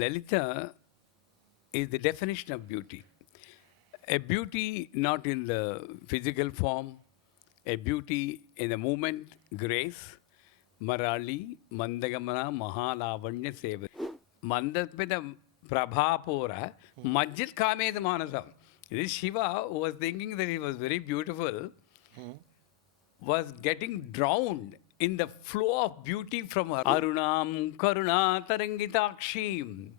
Lalita is the definition of beauty. A beauty not in the physical form, a beauty in the movement, grace, Marali, Mandagamana, Mahalavanya Seva. Mandapida Prabhapura, Majid Kame the Manasam. This Shiva who was thinking that he was very beautiful, was getting drowned in the flow of beauty from her. Arunam Karuna Tarangitakshim.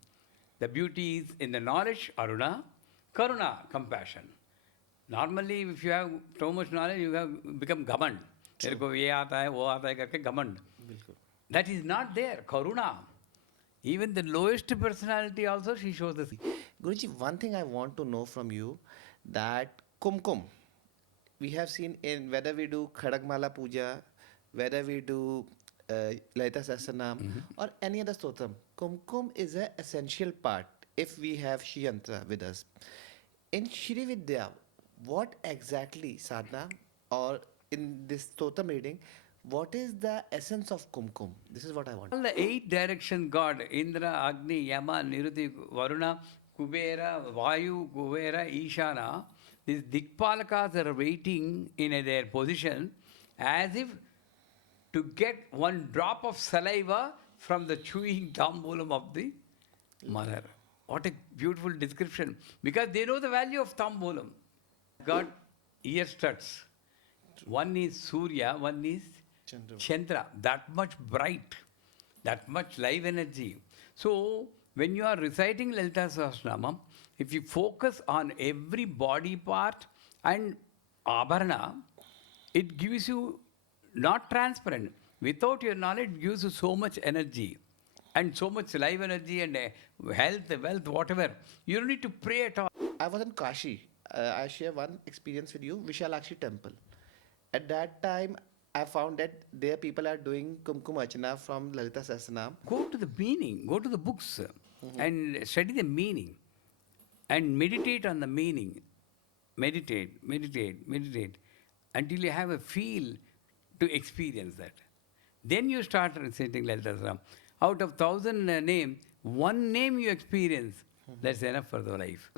The beauty is in the knowledge, Aruna, Karuna, compassion. Normally, if you have too much knowledge, you have become gamand. तेरे को ये आता है वो आता है करके घमंड. That is not there. Karuna. Even the lowest personality also she shows the. Guruji, one thing I want to know from you, that kumkum, we have seen in whether we do Khadagmala Puja, whether we do Lalita Sahsranaam or any other stotram, kumkum is an essential part if we have Shri Yantra with us. In Shri Vidya, what exactly sadhana, or in this stotram reading, what is the essence of kumkum? This is what I want. All the 8 direction God, Indra, Agni, Yama, Niruti, Varuna, Kubera, Vayu, Kubera, Ishana, these Dikpalakas are waiting in their position as if to get one drop of saliva from the chewing tambulam of the mother. What a beautiful description. Because they know the value of tambulam. Got ear studs. One is Surya, one is Chandra. That much bright, that much live energy. So, when you are reciting Lalita Sahsranama, if you focus on every body part and abharana, it gives you not transparent. Without your knowledge, it gives you so much energy and so much live energy and health, wealth, whatever. You don't need to pray at all. I was in Kashi. I share one experience with you, Vishalakshi temple. At that time, I found that there people are doing Kumkum Archana from Lalita Sahsranam. Go to the meaning, go to the books and study the meaning and meditate on the meaning. Meditate, meditate, meditate until you have a feel to experience that. Then you start reciting Lalita Sahsranam. Out of 1,000 names, one name you experience, that's enough for the life.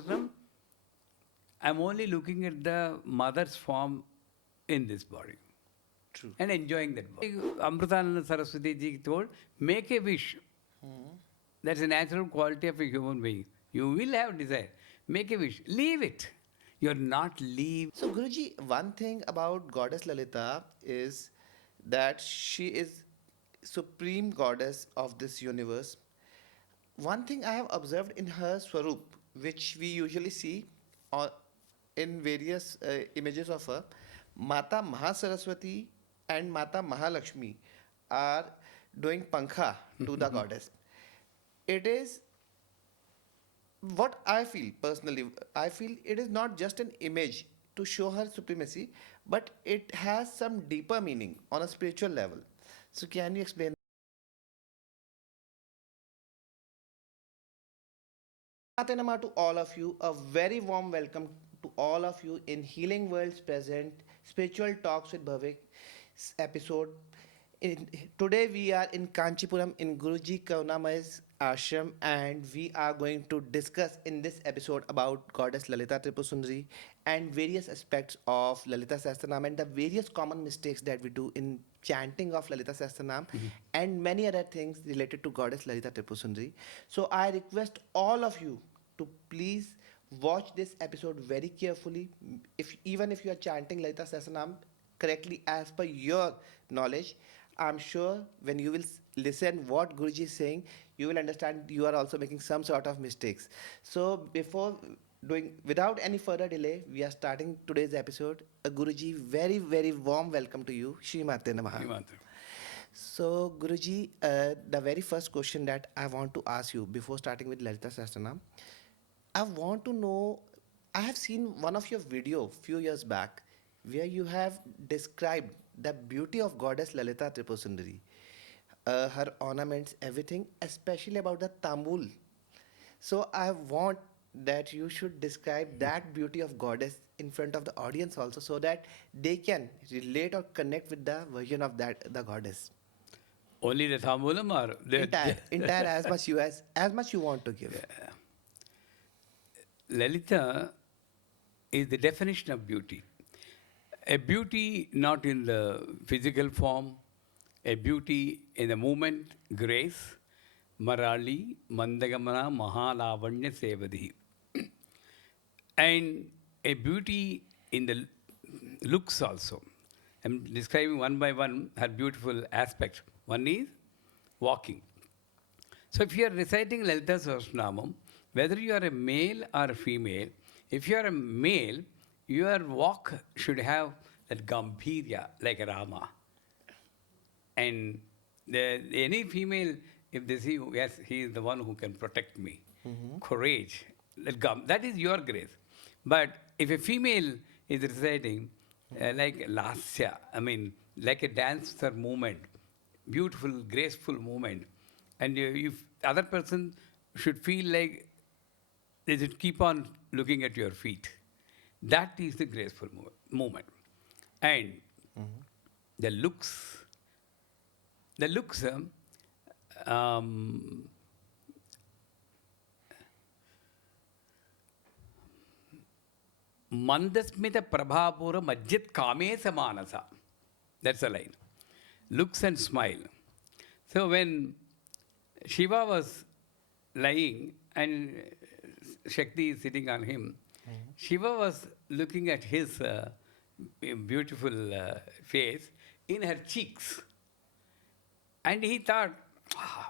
I'm only looking at the mother's form in this body. True. And enjoying that body. Amritananda Saraswati ji told, make a wish. That's a natural quality of a human being. You will have desire. Make a wish. Leave it. You're not leave. So, Guruji, one thing about Goddess Lalita is that she is supreme goddess of this universe. One thing I have observed in her Swarup, which we usually see in various images of her, Mata Mahasaraswati and Mata Mahalakshmi are doing pankha to the goddess. It is what I feel personally. I feel it is not just an image to show her supremacy, but it has some deeper meaning on a spiritual level. So, can you explain? Athenama to all of you, a very warm welcome to all of you in Healing Worlds present Spiritual Talks with Bhavik episode. Today we are in Kanchipuram in Guruji Karunamaya's ashram, and we are going to discuss in this episode about Goddess Lalita Tripurasundari and various aspects of Lalita Sahsranam and the various common mistakes that we do in chanting of Lalita Sahsranam and many other things related to Goddess Lalita Tripurasundari. So I request all of you to please watch this episode very carefully. Even if you are chanting Lalita Sahsranam correctly as per your knowledge, I'm sure when you will listen what Guruji is saying, you will understand you are also making some sort of mistakes. So without any further delay, we are starting today's episode. Guruji, very, very warm welcome to you. Shri Mate Namaha. So Guruji, the very first question that I want to ask you before starting with Lalita Sahsranam, I want to know, I have seen one of your video few years back where you have described the beauty of Goddess Lalita Tripurasundari, her ornaments, everything, especially about the tambul. So I want that you should describe that beauty of Goddess in front of the audience also, so that they can relate or connect with the version of that the Goddess. Only the Thambulam or the Entire as much you want to give. Lalita is the definition of beauty. A beauty not in the physical form, a beauty in the movement, grace, Marali, Mandagamana, Mahalavanya Sevadi. And a beauty in the looks also. I'm describing one by one her beautiful aspects. One is walking. So if you are reciting Lalita Sahsranamam, whether you are a male or a female, if you are a male, your walk should have that gambhirya like a Rama. And any female, if they see, yes, he is the one who can protect me, courage, that is your grace. But if a female is reciting like lasya, I mean, like a dancer movement, beautiful, graceful movement, and if other person should feel like they should keep on looking at your feet, that is the graceful movement. And the looks, Mandasmita Prabhapura Majjit Kame Samanasa. That's a line. Looks and smile. So when Shiva was lying and Shakti is sitting on him, Shiva was looking at his beautiful face in her cheeks. And he thought,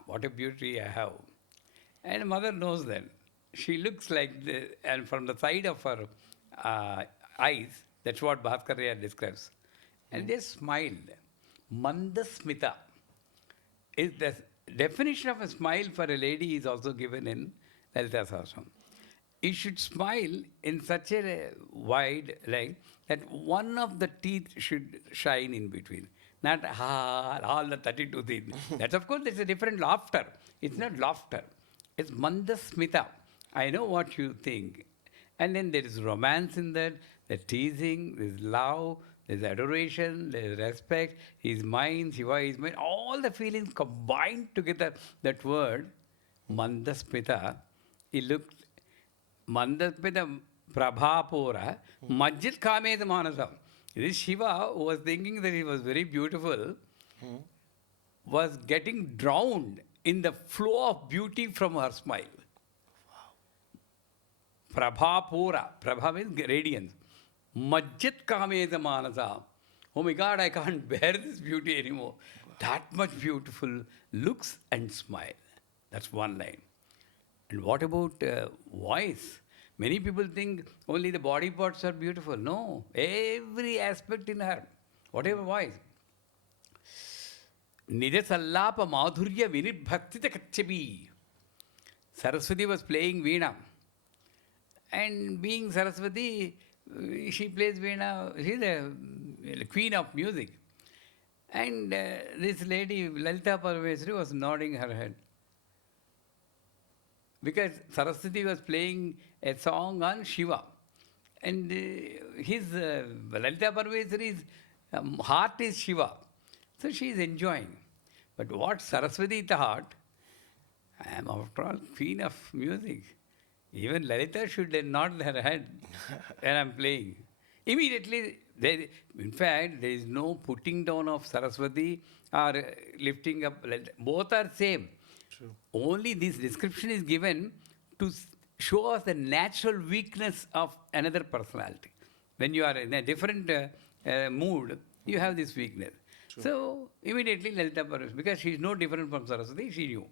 what a beauty I have. And mother knows that. She looks like, and from the side of her eyes, that's what Bhaskarya describes. And they smiled. Mandasmita. Is the definition of a smile for a lady is also given in Lalita Sahasranam. You should smile in such a wide line that one of the teeth should shine in between. Not all the 32 teeth. That's of course, it's a different laughter. It's not laughter. It's mandasmita. I know what you think. And then there is romance in that, the teasing, there's love, there's adoration, there's respect. He's mine, Shiva is mine. All the feelings combined together. That word, mandasmita, he looked, mandasmita prabhapura, majjit kame manasam. This Shiva, who was thinking that he was very beautiful, was getting drowned in the flow of beauty from her smile. Prabhapura. Prabha means radiance. Majjit kameda manasa. Oh my God, I can't bear this beauty anymore. That much beautiful looks and smile. That's one line. And what about voice? Many people think only the body parts are beautiful. No, every aspect in her. Whatever voice. Nija sallapa madhurya vinibhaktita kachabi. Saraswati was playing veena. And being Saraswati, she plays veena. She's the queen of music. And this lady, Lalita Parmeshwari, was nodding her head. Because Saraswati was playing a song on Shiva. And his Lalita Parmeshwari's heart is Shiva. So she is enjoying. But what Saraswati thought, I am after all queen of music. Even Lalita should nod her head when I am playing. Immediately, in fact, there is no putting down of Saraswati or lifting up. Both are same. True. Only this description is given to show us the natural weakness of another personality. When you are in a different mood, you have this weakness. True. So, immediately Lalita Parmeshwari, because she is no different from Saraswati, she knew.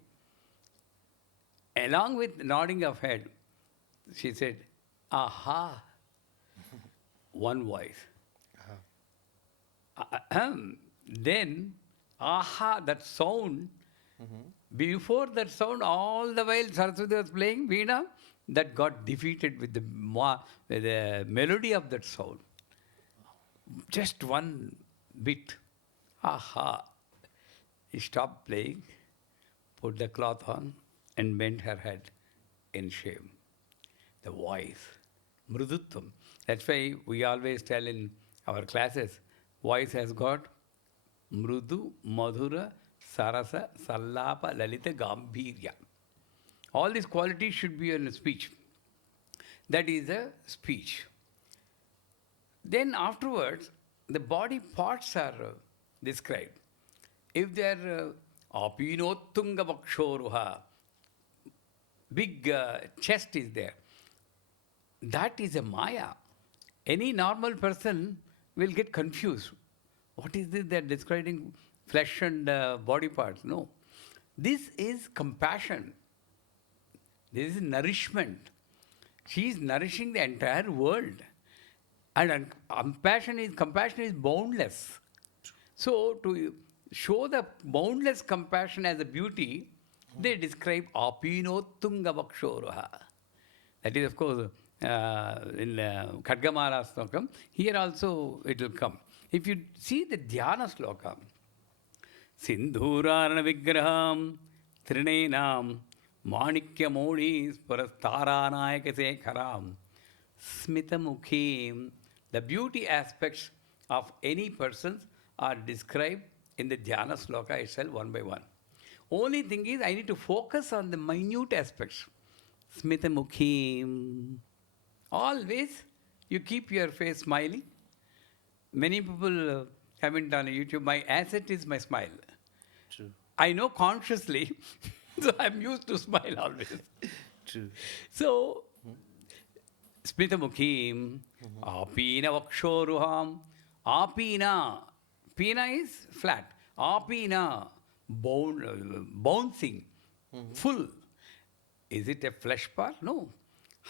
Along with nodding of head, she said, aha, one voice. Then, aha, that sound, before that sound, all the while Saraswati was playing veena, that got defeated with the melody of that sound. Just one bit. Aha. He stopped playing, put the cloth on, and bent her head in shame. The voice, mrudutvam. That's why we always tell in our classes, voice has got mrudu, madhura, sarasa, sallapa, lalita, gambhirya. All these qualities should be in a speech. That is a speech. Then afterwards, the body parts are described. If they are apinottunga vakshoruha, big chest is there, that is a maya. Any normal person will get confused. What is this? They're describing flesh and body parts. No. This is compassion. This is nourishment. She is nourishing the entire world. And compassion is boundless. So to show the boundless compassion as a beauty, they describe apinottunga vakshoruha. That is, of course, in Khadgamara slokam. Here also it will come. If you see the dhyana sloka, Sindhurarana vigraham trinenam manikya modi sparastaranayaka sekharam smitamukhim. The beauty aspects of any person are described in the dhyana sloka itself one by one. Only thing is, I need to focus on the minute aspects. Smitamukhim. Always you keep your face smiling. Many people comment on YouTube, my asset is my smile. True. I know consciously, so I'm used to smile always. True. So, Smitamukhim, apina vakshoruham, apina. Pina is flat. Apina, bouncing, full. Is it a flesh part? No.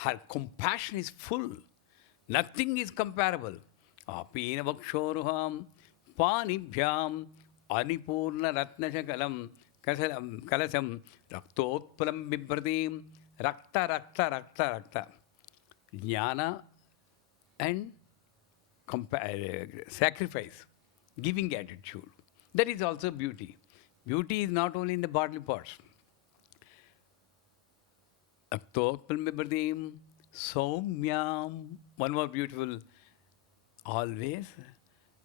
Her compassion is full. Nothing is comparable. Apina vakshoruham, panibhyam, anipurna ratnashakalam, kalasam, raktotpalam bibradim, rakta. Jnana and sacrifice, giving attitude. That is also beauty. Beauty is not only in the bodily parts. Aktotpalmibradim, soumyam. One more beautiful. Always,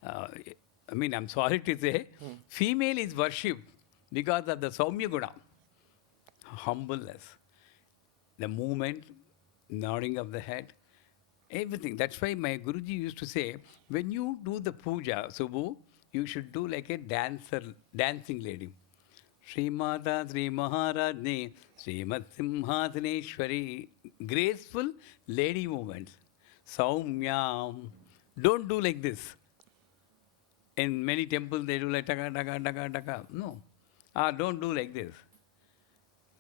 I'm sorry to say, female is worshipped because of the Saumya Guna. Humbleness. The movement, nodding of the head, everything. That's why my Guruji used to say, when you do the puja, Subhu, you should do like a dancing lady. Sri Mata, Sri Maharajni, Srimat Simhasaneshwari. Graceful lady movements. Saumyam. Don't do like this. In many temples they do like taka. No. Don't do like this.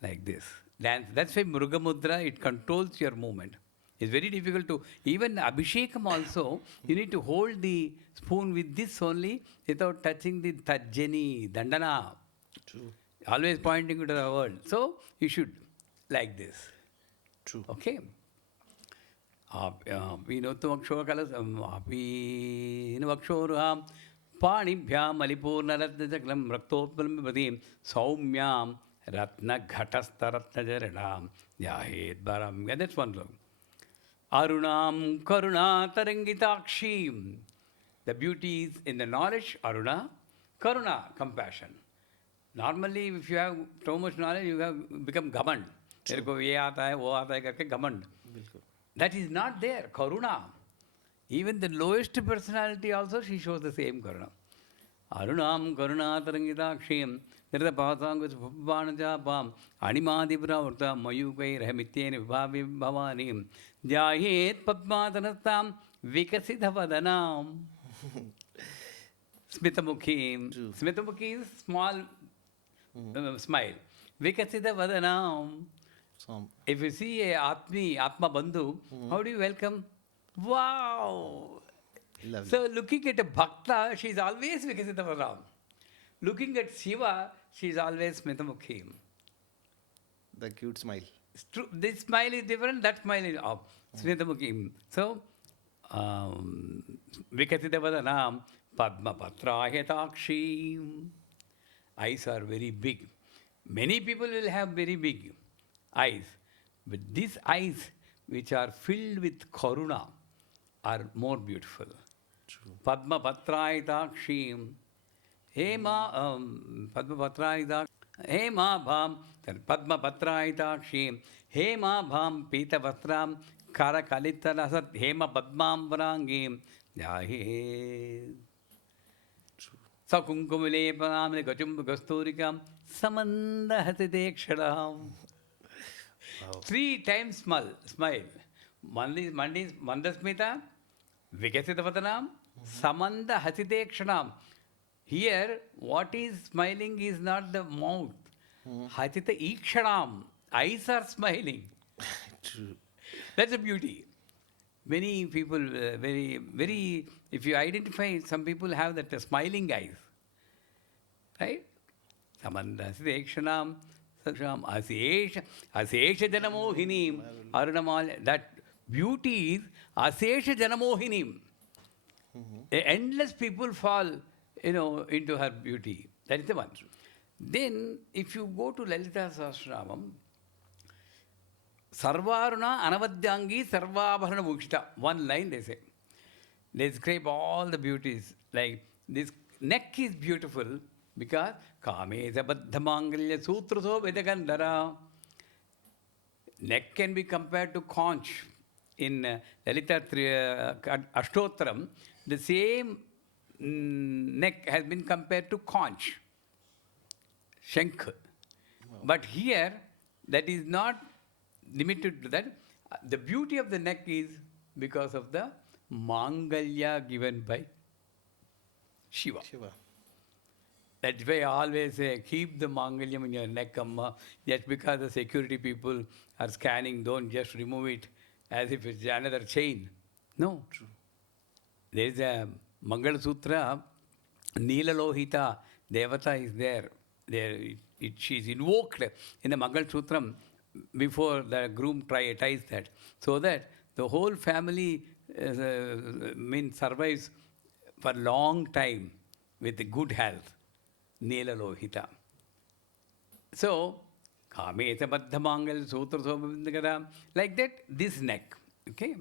Like this. Dance. That's why Mruga Mudra, it controls your movement. It's very difficult to, even Abhishekam also, you need to hold the spoon with this only without touching the tajjani, dandana. True. Always pointing to the world. So, you should like this. True. Okay. Vakshoruham, panibhyam, alipurna ratnachaklam, raktotpalam saumyam, ratna ghatastha ratna jaranam, yahed baram. That's one song. Arunam karuna tarangitakshim. The beauty is in the knowledge, aruna, karuna, compassion. Normally, if you have too much knowledge, you have become ghamand. Mere ko ye aata hai, wo aata hai karke ghamand. That is not there, karuna. Even the lowest personality also, she shows the same karuna. Arunam karuna tarangitakshim. There is a pasang which bhanajapam, animadivravata, mayukai rahamityene vibhavi bhavanim, jayet padmatanastam, vikasitavadanam. Smitamukhim. Smitamukhim is small smile. Vikasitavadanam. If you see a Atma Bandhu, how do you welcome? Wow! Lovely. So looking at a Bhakta, she is always Vikasitavadanam. Looking at Shiva, she is always Smitamukhim. The cute smile. It's true. This smile is different, that smile is Smitamukhim. So, Vikasitavadanam, Padma Patrayatakshi. Eyes are very big. Many people will have very big eyes. But these eyes, which are filled with karuna, are more beautiful. True. Padma Patrayatakshi. Hema Padma Patraida Hema Bham Padma Patraidakshi Hema Bham Pita Vatram Kara Kalita Lasat Hema Padmam Varangim Yahe Sakunkumilepanam Gachum Gasturikam Samanda Hatideksharam. Wow. 3 times smile. Mandasmita, Vikasitavatanam, Samanda Hasidekshanam. Here, what is smiling is not the mouth. Hasita Ikshanam. Eyes are smiling. True. That's a beauty. Many people, if you identify, some people have that smiling eyes. Right? Samanda Hasidekshanam. Asesha Janamohinim Arunamal. That beauty is Asesha Janamohinim. Endless people fall, into her beauty. That is the one. Then, if you go to Lalita Sahsranam, Sarvaruna Anavadyangi Sarvabharana Mukshita. One line they say. They describe all the beauties. Like this neck is beautiful because Kame Sabaddhamangalya Sutraso Vedagandhara. Neck can be compared to conch. In Lalita Ashtotram, the same neck has been compared to conch, Shankh. Wow. But here, that is not limited to that. The beauty of the neck is because of the Mangalya given by Shiva. That's why I always say, keep the Mangalyam in your neck, Amma. Just because the security people are scanning, don't just remove it as if it's another chain. No. True. There is a Mangal Sutra, Neela Lohita, Devata is there. She is invoked in the Mangal Sutram before the groom ties that. So that the whole family survives for a long time with good health. Neela Lohita. So, Kameta Baddhamangal Sutra Sobindagara, like that, this neck. Okay?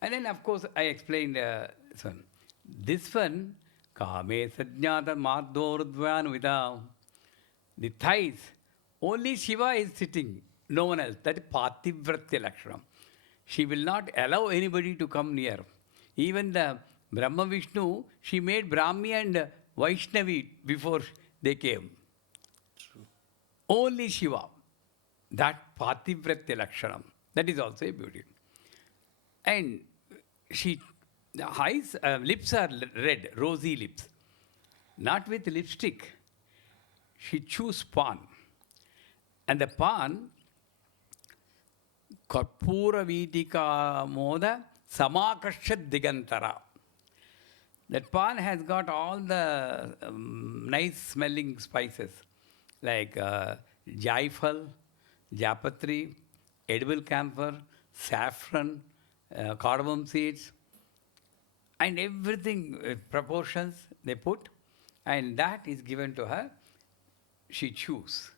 And then, of course, I explained this one. This one, Kame Sajnata Madhordvyan Vida. The thighs, only Shiva is sitting, no one else. That is Pativratya Lakshanam. She will not allow anybody to come near. Even the Brahma Vishnu, she made Brahmi and Vaishnavi before they came. True. Only Shiva. That Pativratya Lakshanam. That is also a beauty. And the eyes, lips are red, rosy lips. Not with lipstick. She chews pan. And the pan, Karpura Vitika Moda Samakashat Digantara. That pan has got all the nice smelling spices like jaifal, japatri, edible camphor, saffron, cardamom seeds, and everything, proportions they put, and that is given to her. She chews.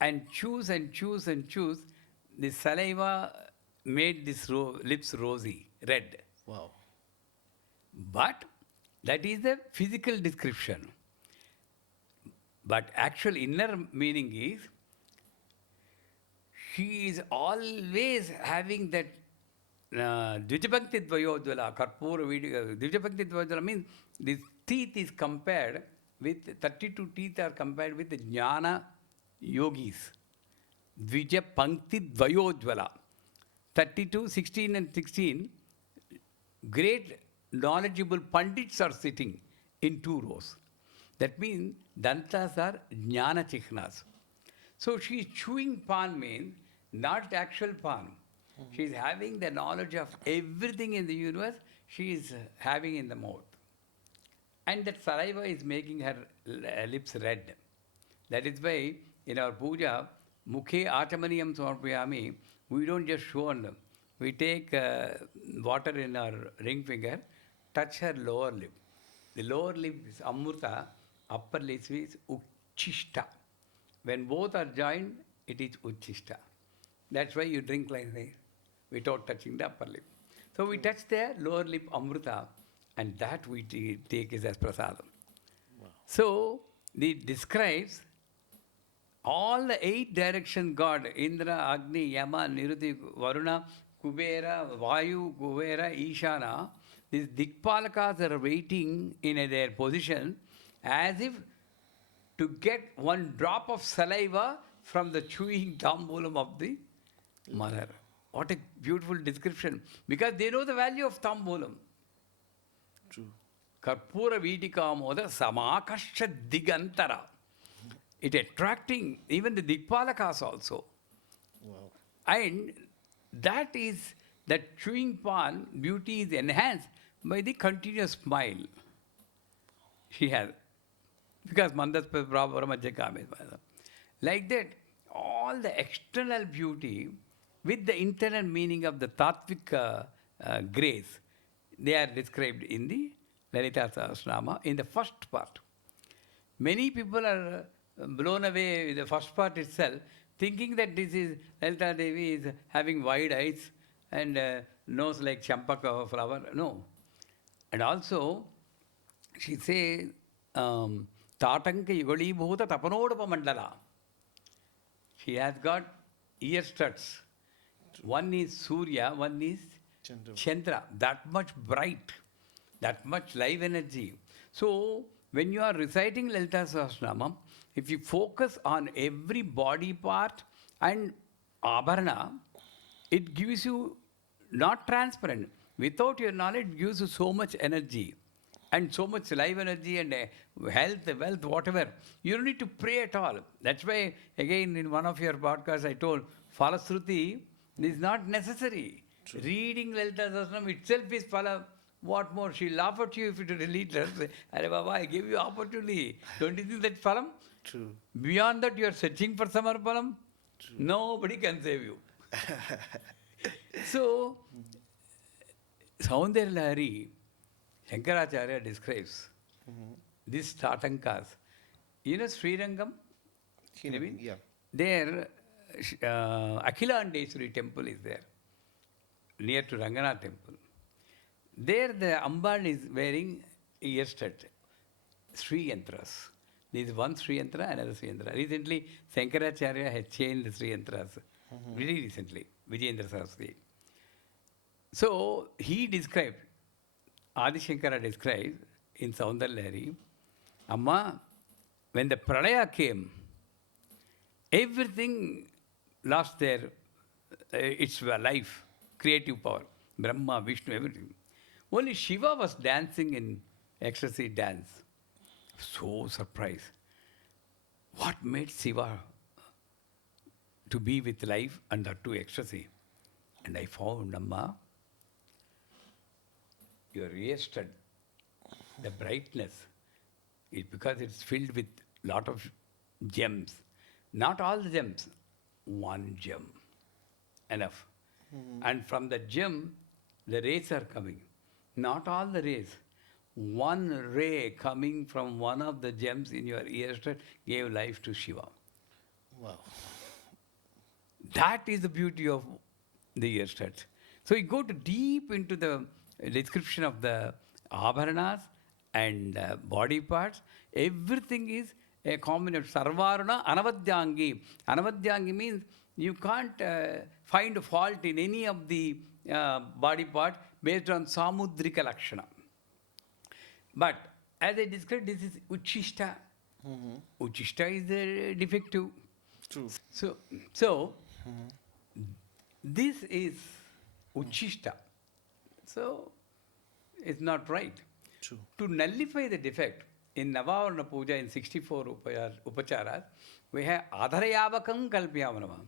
And chews and chews and chews. The saliva made these lips rosy, red. Wow. But that is the physical description. But actual inner meaning is, she is always having that Dvijabhakti Dvayodvala, Karpura Vidya. Dvijabhakti Dvayodvala means this teeth is compared with, 32 teeth are compared with the Jnana yogis. Dvija Pankti Dvayodvala. 32, 16 and 16, great knowledgeable pandits are sitting in 2 rows. That means dantas are jnana chihnas. So she is chewing pan means not actual pan. She is having the knowledge of everything in the universe, she is having in the mouth. And that saliva is making her lips red. That is why in our puja, mukhe achamaniyam samarpayami, we don't just show on them. We take water in our ring finger, touch her lower lip. The lower lip is amrita, upper lip is uchchishta. When both are joined, it is uchchishta. That's why you drink like this, without touching the upper lip. So we touch the lower lip amrita, and that we take as prasadam. Wow. So, it describes all the 8 direction God, Indra, Agni, Yama, Niruti, Varuna, Kubera, Vayu, Kubera, Ishana, these Dikpalakas are waiting in their position as if to get one drop of saliva from the chewing tambulam of the mother. What a beautiful description. Because they know the value of tambulam. True. Karpura Vidikamoda Samakasha Digantara. It attracting even the Dikpalakas also. Wow. And that chewing pan beauty is enhanced by the continuous smile she has. Because Mandas Prabhupada. Like that, all the external beauty with the internal meaning of the Tatvik grace, they are described in the Lalita Sahsranama in the first part. Many people are blown away with the first part itself, thinking that this is Lalita Devi is having wide eyes and nose like champaka flower. No. And also, she says, Tatanka Yugoli Bhuta Tapanodapa Mandala. She has got ear studs. One is Surya, one is Chandra. That much bright, that much live energy. So, when you are reciting Lalita Sahsranama, if you focus on every body part and abharana, it gives you not transparent. Without your knowledge, it gives you so much energy and so much life energy and health, wealth, whatever. You don't need to pray at all. That's why, again, in one of your podcasts, I told, Phalasruti is not necessary. True. Reading Lalita Sahsranam itself is phala. What more? She'll laugh at you if you delete her. Say, Arey Baba, I gave you opportunity. Don't you think that's phalam? True. Beyond that, you are searching for samarpanam. Nobody can save you. So, Saundarya Lahari, Shankaracharya describes these tatankas. You know Srirangam? Yeah. There, Akhilandeshwari temple is there, near to Ranganath temple. There the Ambal is wearing ear stud, Sri Yantras. There is one Sri Yantra, another Sri Yantra. Recently, Shankaracharya had changed the Sri Yantras. Very recently, Vijayendra Saraswati. So, he described, Adi Shankara describes in Saundarya Lahari, Amma, when the Pralaya came, everything lost their its life, creative power. Brahma, Vishnu, everything. Only Shiva was dancing in ecstasy dance. So surprised. What made Shiva to be with life and that too ecstasy? And I found, Amma, your ear stud, the brightness, is because it's filled with lot of gems. Not all the gems, one gem. Enough. And from the gem, the rays are coming. Not all the rays. One ray coming from one of the gems in your ear stud gave life to Shiva. Wow. That is the beauty of the ear studs. So you go to deep into the description of the abharanas and body parts. Everything is a combination. Sarvaruna anavadyangi. Anavadyangi means you can't find fault in any of the body part based on samudrika lakshana. But as I described, this is uchchishta. Uchchishta is defective. True. So this is uchchishta. So it's not right. True. To nullify the defect, in Navavarna Puja, in 64 upacharas, we have adharayavakam kalpyamanama.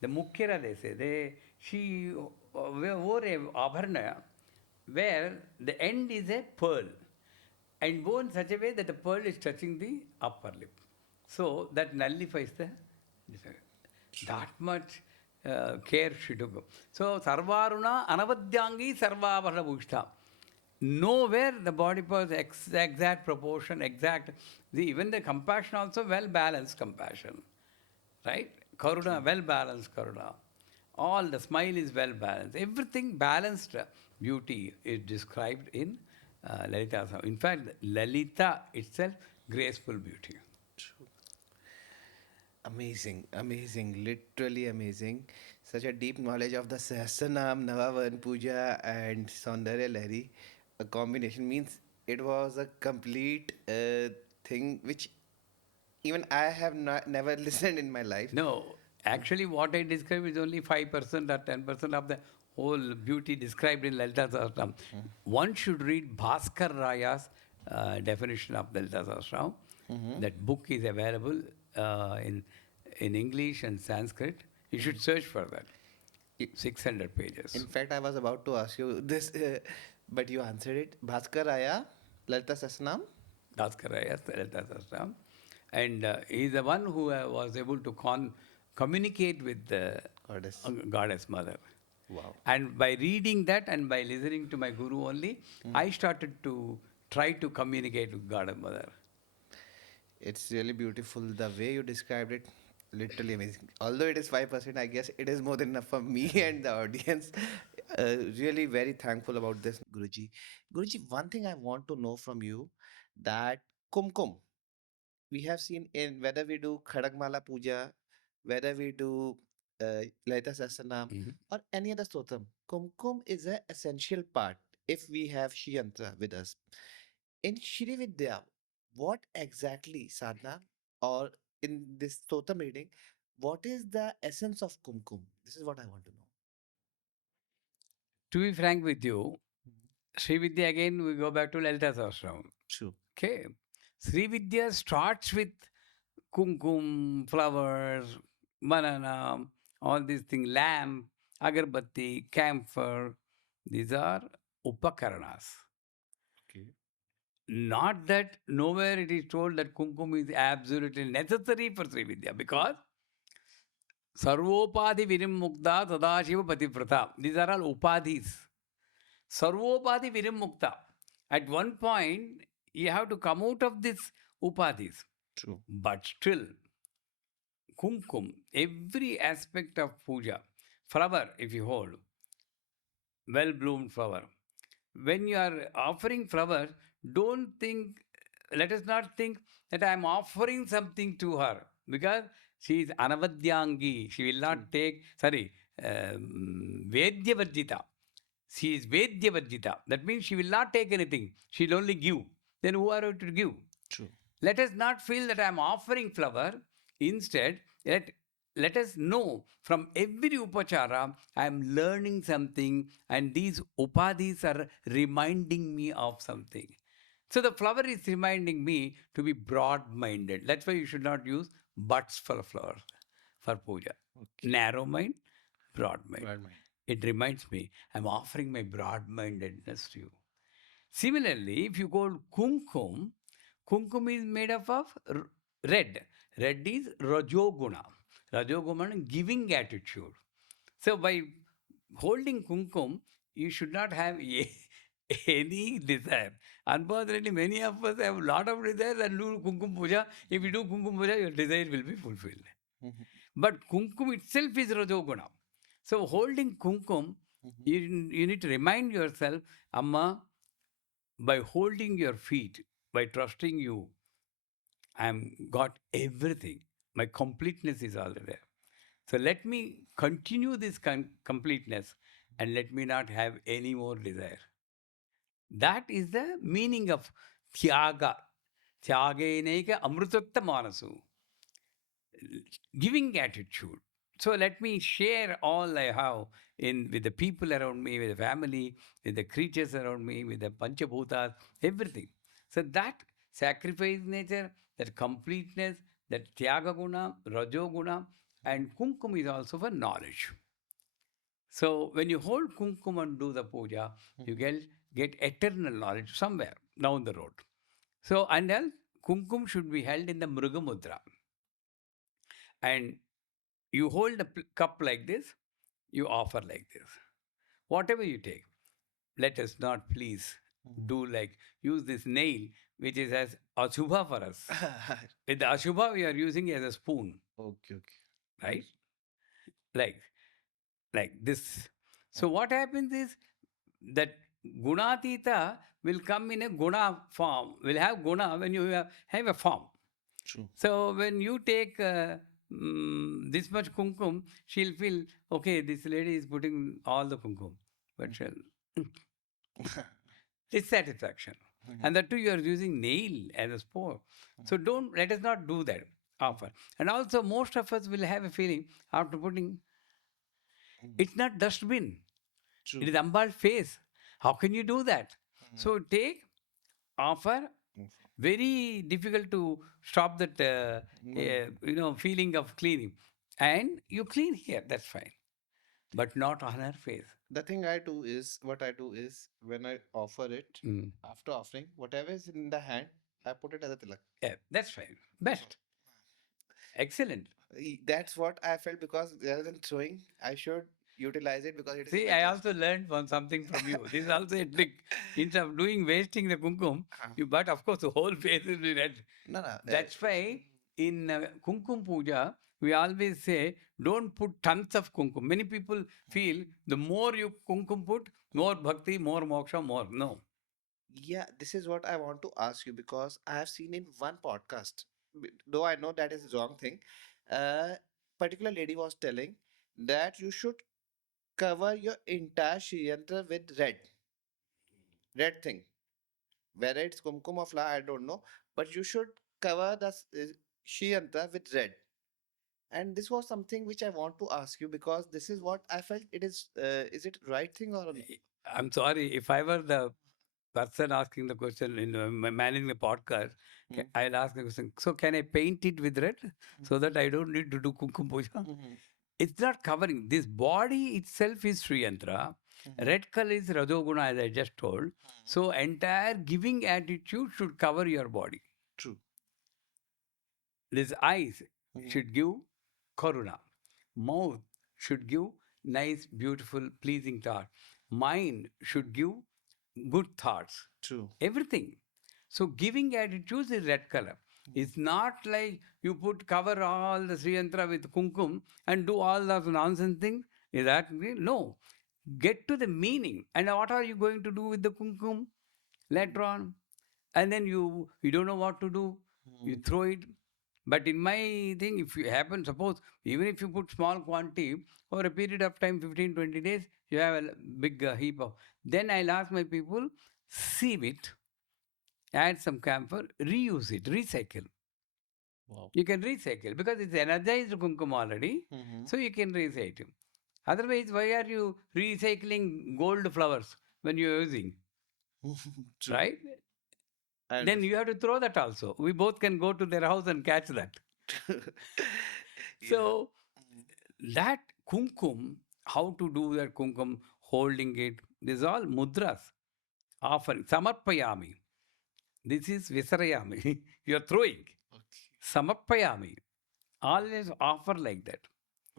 The mukyara, they say, she wore a abharana where the end is a pearl and go in such a way that the pearl is touching the upper lip. So that nullifies the defect. That much care she took. So sarvaruna anavadyangi sarvabharana bhushta. Nowhere the body parts exact proportion, exact. Even the compassion also well balanced compassion, right? Karuna, well balanced karuna. All the smile is well balanced. Everything balanced beauty is described in Lalita. In fact, Lalita itself graceful beauty. True. Amazing, amazing, literally amazing. Such a deep knowledge of the Sahasranam, Navavan Puja, and Saundarya Lahari. A combination means it was a complete thing which even I have not never listened in my life. No, actually, what I described is only 5% or 10% of the whole beauty described in Lalita Sahasranam. One should read Bhaskar Raya's definition of Lalita Sahasranam. That book is available in English and Sanskrit. You should search for that. I- 600 pages. In fact, I was about to ask you this, but you answered it. Bhaskar Aya, Lalita Sahasranam. Bhaskar Raya's Lalita Sahasranam. And he is the one who was able to communicate with the Goddess. goddess mother. Wow. And by reading that and by listening to my guru only, I started to try to communicate with goddess mother. It's really beautiful the way you described it. Literally amazing. Although it is 5%, I guess it is more than enough for me and the audience. Really very thankful about this, Guruji. Guruji, one thing I want to know from you that Kumkum, we have seen in whether we do Khadagmala Puja, whether we do Lalita Sahasranam Mhm. or any other stotram, Kumkum is an essential part if we have Shiyantra with us. In Shri Vidya, what exactly, sadhana, or in this Totam reading, what is the essence of Kumkum? This is what I want to know. To be frank with you, Mhm. Sri Vidya again, we go back to Lalita Sahasranam. True. Okay. Sri Vidya starts with kumkum, flowers, banana, all these things, lamp, agarbatti, camphor. These are upakaranas. Okay. Not that nowhere it is told that kumkum is absolutely necessary for Sri Vidya because sarvopadi virimukta tadashiva pativrata. These are all upadhis. Sarvopadi virimukta. At one point, you have to come out of this upadhis. True. But still, kumkum, every aspect of puja, flower, if you hold, well bloomed flower. When you are offering flower, don't think, let us not think that I am offering something to her because she is anavadyangi. She will True. not take, sorry, Vedyavarjita. She is Vedyavarjita. That means she will not take anything. She will only give. Then who are you to give? True. Let us not feel that I am offering flower. Instead, let us know from every upachara, I am learning something, and these upadhis are reminding me of something. So the flower is reminding me to be broad minded. That's why you should not use buds for flower for puja. Okay. Narrow mind, broad mind. Broad mind. It reminds me, I'm offering my broad mindedness to you. Similarly, if you go kumkum, kumkum is made up of red. Red is rajoguna. Rajoguna, giving attitude. So by holding kumkum, you should not have any desire. Unfortunately, many of us have a lot of desires and do kumkum puja. If you do kumkum puja, your desire will be fulfilled. Mhm. But kumkum itself is rajoguna. So holding kumkum, Mhm. you need to remind yourself, Amma, by holding your feet, by trusting you, I'm got everything. My completeness is already there. So let me continue this completeness and let me not have any more desire. That is the meaning of tyaga. Tyageneka amrutakta manasu. Giving attitude. So let me share all I have in with the people around me, with the family, with the creatures around me, with the panchabhutas, everything. So that sacrifice nature, that completeness, that tyaga guna, rajo guna, and kumkum is also for knowledge. So when you hold kumkum and do the puja, you get eternal knowledge somewhere down the road. So and then kumkum should be held in the mrugamudra. And you hold a cup like this, you offer like this. Whatever you take, let us not please do like use this nail, which is as ashubha for us. With the ashubha, we are using as a spoon, Okay. Okay. right? Like like this. So what happens is that Gunatita will come in a guna form, will have guna when you have a form. True. So when you take this much kumkum, she'll feel, okay, this lady is putting all the kumkum. But she'll dissatisfaction. And that too, you are using nail as a spore. So don't let us not do that often. And also, most of us will have a feeling after putting, it's not dustbin, it True. is Ambal's face. How can you do that? So take, offer, very difficult to stop that feeling of cleaning, and you clean here, that's fine, but not on her face. The thing I do is, what I do is, when I offer it, Mm. after offering, whatever is in the hand, I put it as a tilak. Yeah, that's fine, best, excellent. That's what I felt, because rather than throwing, I should utilize it because it is See, I immature. also learned from something from you. This is also a trick. Instead of doing wasting the kumkum, Uh, but of course the whole face will be red. no, no. That's why in kumkum puja we always say don't put tons of kumkum. Many people feel the more you kumkum put, more bhakti, more moksha, more. No. Yeah, this is what I want to ask you, because I have seen in one podcast, though I know that is wrong thing. Particular lady was telling that you should cover your entire Shriyantra with red thing. Whether it's kumkum or flower, I don't know, but you should cover the Shriyantra with red. And this was something which I want to ask you, because this is what I felt it is. Is it right thing or no? I'm sorry if I were the person asking the question in managing the podcast, Hmm. I'll ask the question. So can I paint it with red so that I don't need to do kumkum puja? Mhm. It's not covering. This body itself is Sri Yantra. Mhm. Red color is Rajoguna, as I just told. So entire giving attitude should cover your body. True. This eyes Mhm. should give Karuna. Mouth should give nice, beautiful, pleasing thought. Mind should give good thoughts. True. Everything. So giving attitudes is red color. It's not like you put cover all the Sri Yantra with kumkum and do all those nonsense things. Is that no? Get to the meaning. And what are you going to do with the kumkum later on? And then you don't know what to do. You Mhm. throw it. But in my thing, if you happen, suppose even if you put small quantity over a period of time, 15, 20 days, you have a big heap of. Then I'll ask my people, sieve it, add some camphor, reuse it, recycle. Wow. You can recycle because it's energized kumkum already, Mhm. so you can recycle. Otherwise, why are you recycling gold flowers when you're using, True. right? I Then understand. you have to throw that also. We both can go to their house and catch that. Yeah. So that kumkum, how to do that kumkum, holding it, this is all mudras, offering, samarpayami. This is visarayami. You are throwing. Okay. Samarpayami. Always offer like that.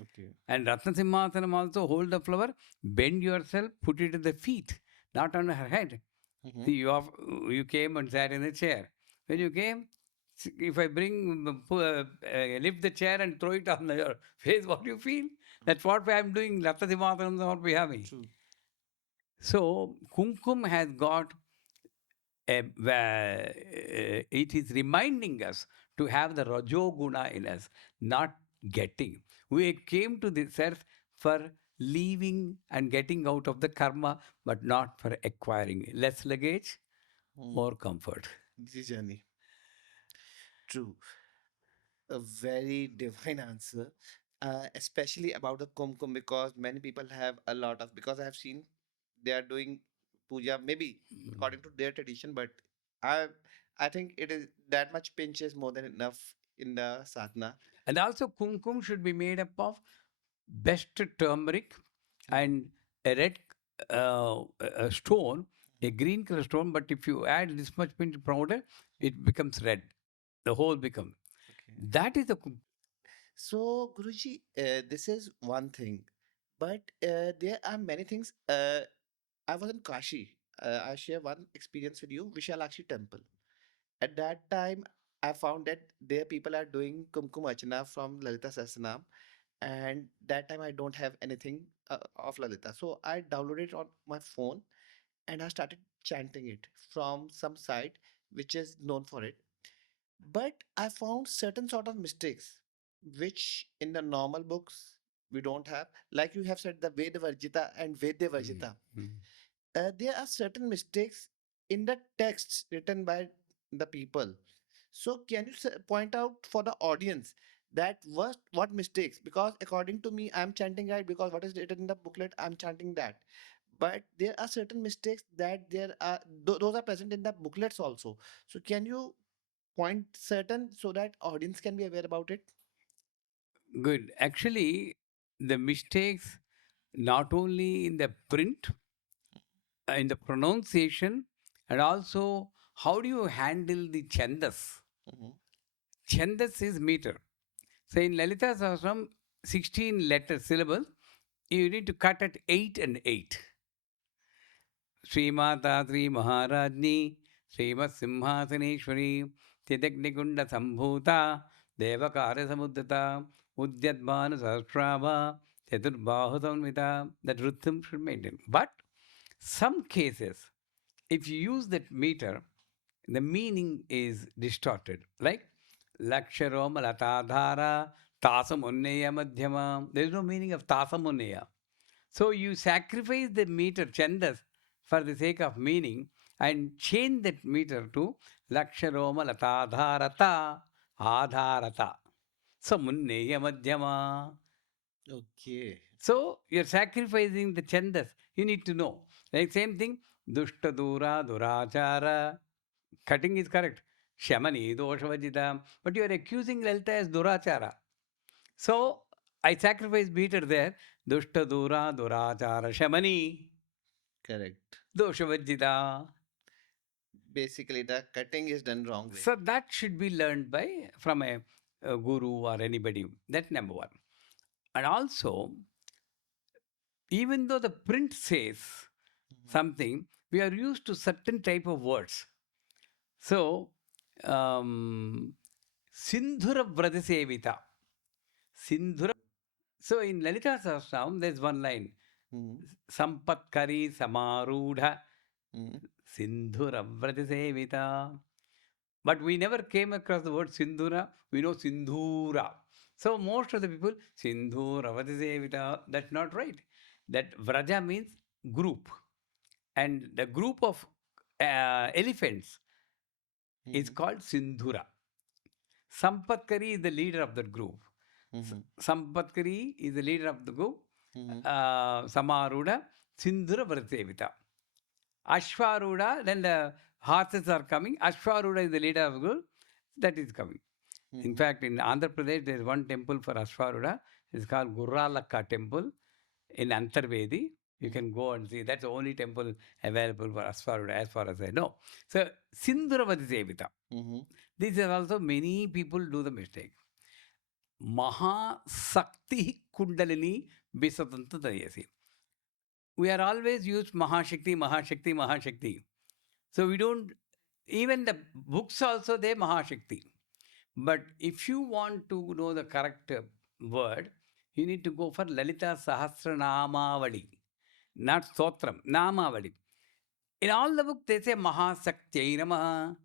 Okay. And Ratna Simhasanam also hold the flower, bend yourself, put it at the feet, not on her head. Mhm. See, you came and sat in the chair. When you came, if I lift the chair and throw it on your face, what do you feel? That's what I am doing. Ratna Simhasanam is what we have. True. So, Kumkum has got it is reminding us to have the Rajoguna in us, not getting. We came to this earth for leaving and getting out of the karma, but not for acquiring. Less luggage, Mm. more comfort. Easy journey. True. A very divine answer, especially about the kumkum, because many people have a lot of, because I have seen they are doing puja maybe Mm. according to their tradition, but I I think it is that much pinch is more than enough in the sadhana. And also, kumkum should be made up of best turmeric Mhm. and a red a stone, a green color stone. But if you add this much pinch powder, it becomes red. The whole becomes. Okay. That is the kumkum. So, Guruji, this is one thing, but there are many things. I was in Kashi. I share one experience with you, Vishalakshi temple. At that time, I found that there people are doing Kumkum Archana from Lalita Sahsranaam, and that time I don't have anything of Lalita. So I downloaded it on my phone, and I started chanting it from some site which is known for it. But I found certain sort of mistakes which in the normal books we don't have. Like you have said, the Veda Varjita and Vedya Mm, Varjita. mm. There are certain mistakes in the texts written by the people. So can you point out for the audience that what mistakes? Because according to me, I'm chanting right because what is written in the booklet, I'm chanting that. But there are certain mistakes that there are those are present in the booklets also. So can you point certain so that audience can be aware about it? Good. Actually, the mistakes not only in the print, in the pronunciation, and also how do you handle the chandas? Mhm, Chandas is meter. So in Lalita Sahasranam, 16 letter syllables, you need to cut at 8 and 8. Sri Mata Sri Maharajni Srimad Simhasaneshwari Tidagnikunda Sambhuta Devakara Samuddata Udyadbana Sahasrama Chaturbahu Samvita. That rhythm should maintain. But some cases, if you use that meter, the meaning is distorted. Like Laksharoma Latadhara Tasamunneya Madhyama. There is no meaning of Tasamunneya. So you sacrifice the meter chandas for the sake of meaning and change that meter to Laksharoma Latadharata Adharata. So Munneya Madhyama. okay, So you're sacrificing the chandas. You need to know. Like same thing, Dushta Dura Durachara. Cutting is correct. Shamani Doshavajita. But you are accusing Lalita as Durachara. So I sacrifice meter there. Dushta Dura Durachara Shamani correct. Doshavajita. Basically, the cutting is done wrong way. So that should be learned by from a guru or anybody. That's number one. And also, even though the print says Mhm, something, we are used to certain type of words. So, um, Sindhura Vradasevita. Sindhura. So in Lalita Sahasranam, there's one line. mhm, Sampatkari Samarudha mhm. Sindhura Vradasevita. But we never came across the word Sindhura. We know Sindhura. So most of the people, Sindhura Vradasevita, that's not right. That Vraja means group. And the group of elephants is Mhm, called Sindhura. Sampatkari is the leader of that group. mhm, Sampatkari is the leader of the group. mhm, Samaruda, Sindhura Vratsevita. Ashwaruda, then the horses are coming. Ashwaruda is the leader of the group. That is coming. In mhm, fact, in Andhra Pradesh, there is one temple for Ashwaruda. It's called Gurralakka temple in Antarvedi. You mhm, can go and see. That's the only temple available for Ashwaruda, as far as I know. So, Sindhuravati Sevita. mhm. These are also many people do the mistake. Mahasakti Kundalini Bisatanta Tayasi. We are always used Mahashakti, Mahashakti, Mahashakti. So we don't, even the books also, they Mahashakti. But if you want to know the correct word, you need to go for Lalita Sahsranamavali, not Stotram, Namavali. In all the book, they say Mahasaktya Namaha,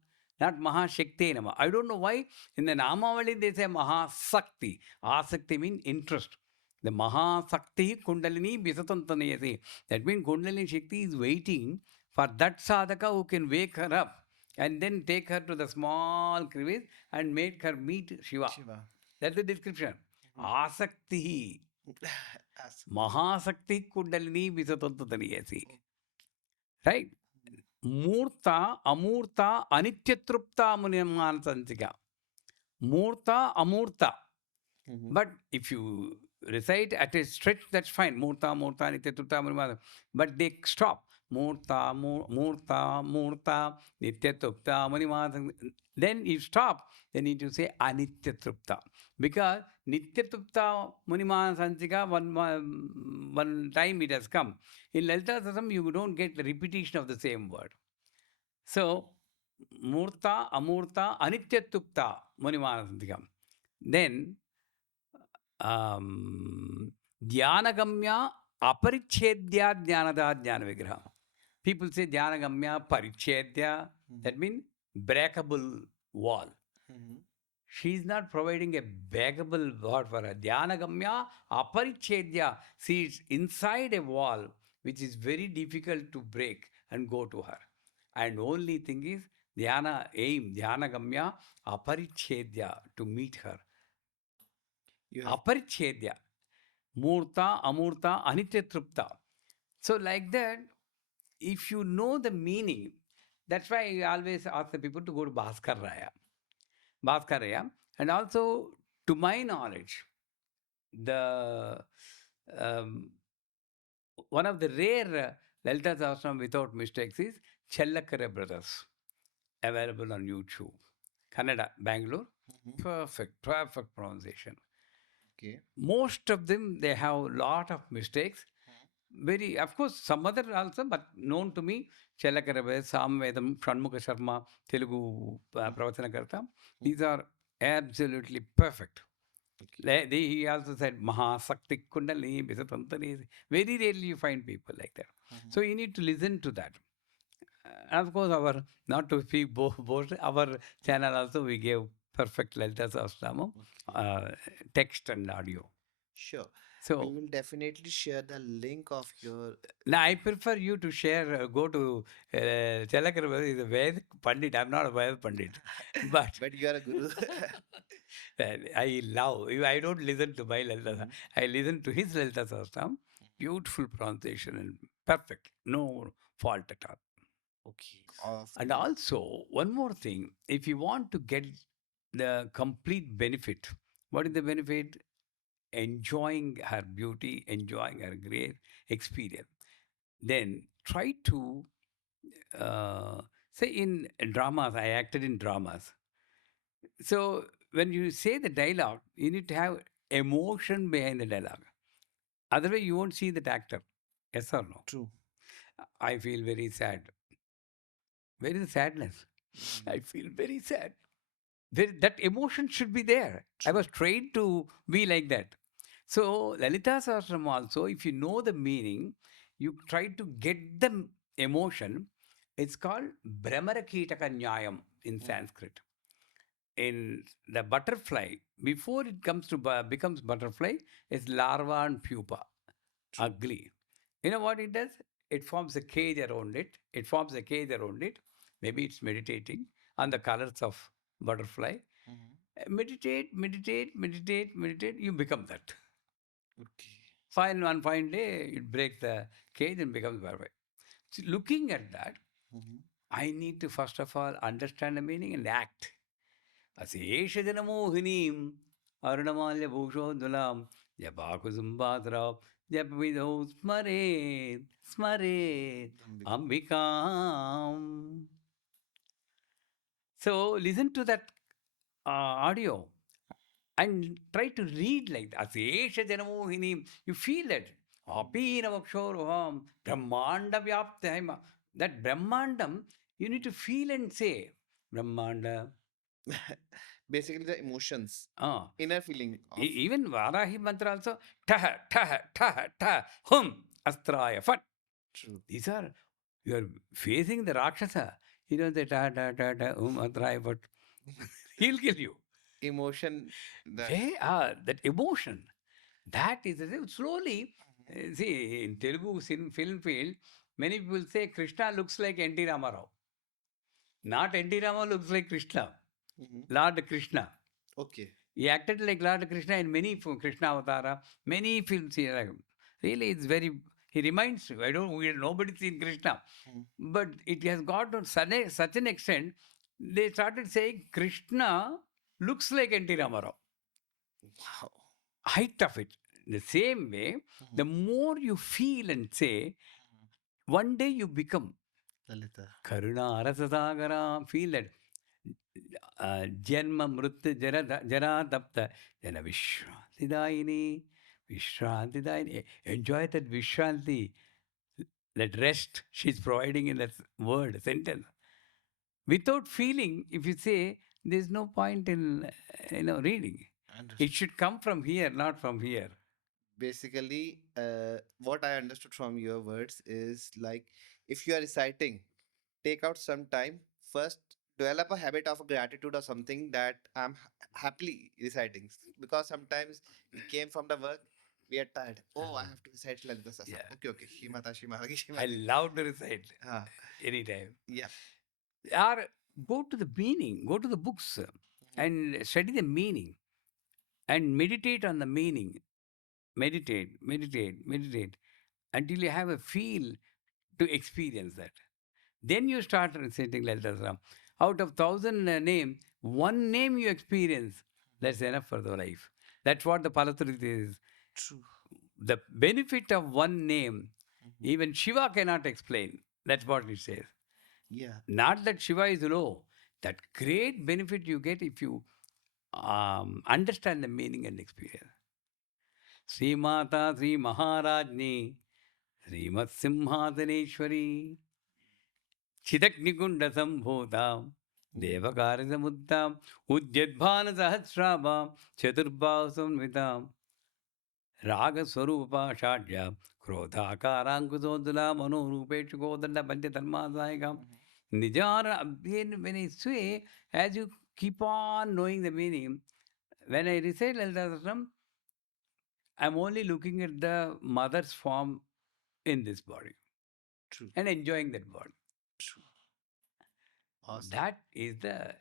not Mahashakti Namaha. I don't know why in the Namavali they say Mahasakti. Asakti means interest. The Mahasakti Kundalini Bisatantanayasi. That means Kundalini Shakti is waiting for that sadhaka who can wake her up and then take her to the small crevice and make her meet Shiva. Shiva. That's the description. Mhm. Asakti. Asakti. Mahasakti Kundalini Bisatantanayasi. Oh, Right? Murta, Amurta, Anityatrupta Munimansantika. Murta, Amurta. mhm, But if you recite at a stretch, that's fine. Murta, Murta, Nityatrupta Munimansantika. But they stop. Murta, Murta, Murta, Nityatrupta Munimansantika. Then you stop. Then you need to say Anityatrupta. Because Nityatrupta Munimansantika, one time it has come. In Lalita Sahasranam, you don't get the repetition of the same word. So, Murta, Amurta, Anityatupta, Munimanasandikam. Then, Dhyanagamya, Aparichedya Dhyanada Dhyana Vigraha. People say Dhyanagamya Parichedya. That means breakable wall. Mhm. She is not providing a breakable wall for her. Dhyanagamya Aparichedya. She is inside a wall which is very difficult to break and go to her. And only thing is Dhyana aim, Dhyanagamya Aparichedya to meet her. You have. Aparichedya. Murta, Amurta, Anityatrupta. So, like that, if you know the meaning, that's why I always ask the people to go to Bhaskar Raya. And also, to my knowledge, the um, one of the rare Lalita Sahasranam without mistakes is Chellakara Brothers, available on YouTube. Kannada, Bangalore. Mhm. Perfect pronunciation. Okay. Most of them, they have a lot of mistakes. Very, of course, some other also, but known to me, Chellakara, Samvedam, Shanmukha Sharma, Telugu Pravachanakarta, these are absolutely perfect. Okay. He also said Mahasakti Kundalini, Bisatantani. Very rarely you find people like that. Mhm. So you need to listen to that. Of course, not to speak both, our channel also we gave perfect Lalita Sahasranam, Okay. text and audio. Sure. We So will definitely share the link of your. now I prefer you to share, go to Chalakar, is a Ved Pandit. I'm not a Ved Pandit. But But you are a guru. I love, I don't listen to my Lalita, Mhm. I listen to his Lalita Sahasranam. Beautiful pronunciation and perfect. No fault at all. Okay. All of And this. also, one more thing, if you want to get the complete benefit, what is the benefit? Enjoying her beauty, enjoying her great experience. Then try to, say, in dramas, I acted in dramas. So when you say the dialogue, you need to have emotion behind the dialogue. Otherwise, you won't see that actor. Yes or no? True. I feel very sad. Where is the sadness? Mm. I feel very sad. That emotion should be there. I True. was trained to be like that. So, Lalita Sahasranam also, if you know the meaning, you try to get the emotion. It's called Brahmarakitaka Nyayam in Mm. Sanskrit. In the butterfly, before it comes to becomes butterfly, it's larva and pupa, True. ugly. You know what it does? It forms a cage around it. It forms a cage around it. Maybe it's meditating on the colors of butterfly. Mhm. Meditate, you become that. Okay. One fine day, it breaks the cage and becomes perfect. So looking at that, Mhm. I need to first of all understand the meaning and act. Aseshajanamohinim, Arunamalya Bhushodulam, Japakusumbadrav, Japavidho Smare, Dambika. Ambikam. So listen to that audio and try to read like that. Asesha Janamohini. You feel that. Api Navakshoruham, Brahmanda Vyaptahima. That Brahmandam, you need to feel and say, Brahmanda. Basically, the emotions, Ah, inner feeling of. even Varahi mantra also, tah, hum, astraya, fat. True. These are, you are facing the Rakshasa. You know, the hum, astraya, fat. He'll kill you. Emotion that. They are, that emotion. That is, slowly, see, in Telugu film field, many people say Krishna looks like N.T. Ramarao. Not N.T. Ramarao looks like Krishna, Mhm. Lord Krishna. Okay. He acted like Lord Krishna in many Krishna Avatara, many films. Really, it's very. He reminds you. Nobody's seen Krishna, Mhm. but it has got to such an extent. They started saying Krishna looks like N.T. Ramarao. Wow. Height of it. The same way, Mhm. the more you feel and say, one day you become Lalita. Karuna Arasasagara. Feel that Janma Mrutyu Jara Tapta Jana Vishranti Daini. Enjoy that Vishranti, that rest she's providing in that word, sentence. Without feeling, if you say, there's no point in reading. It Understood. should come from here, not from here. Basically, what I understood from your words is like if you are reciting, take out some time. First, develop a habit of gratitude or something that I'm happily reciting. Because sometimes we came from the work, we are tired. Oh, I have to recite Lalita Yeah. Sahsranam. Okay, okay. Shimata, Shimata, I Shimata. love to recite Ah, anytime. yeah. Or go to the meaning, go to the books and study the meaning and meditate on the meaning. Meditate, meditate, meditate until you have a feel to experience that. Then you start reciting Lalita Sahsranam. Out of thousand name, one name you experience, that's enough for the life. That's what the Palatruth is. True. The benefit of one name, even Shiva cannot explain. That's what it says. Yeah. Not that Shiva is low. That great benefit you get if you understand the meaning and experience. Sri Mata, Sri Maharajni, Srimat Simhasaneshwari, Chidaknigunda Sambhutam, Devakarisamuttam, Ujjadbhana Sahasrabam, Chaturbhasamvitam, Raga Swarupa Shadya, Krodhakarankusodula, Manorupechukodanda Panchatarmasayakam, Nijara. When I say, as you keep on knowing the meaning, when I recite Lalita Sahasranam, I'm only looking at the mother's form in this body True. and enjoying that body. True. Awesome. That is the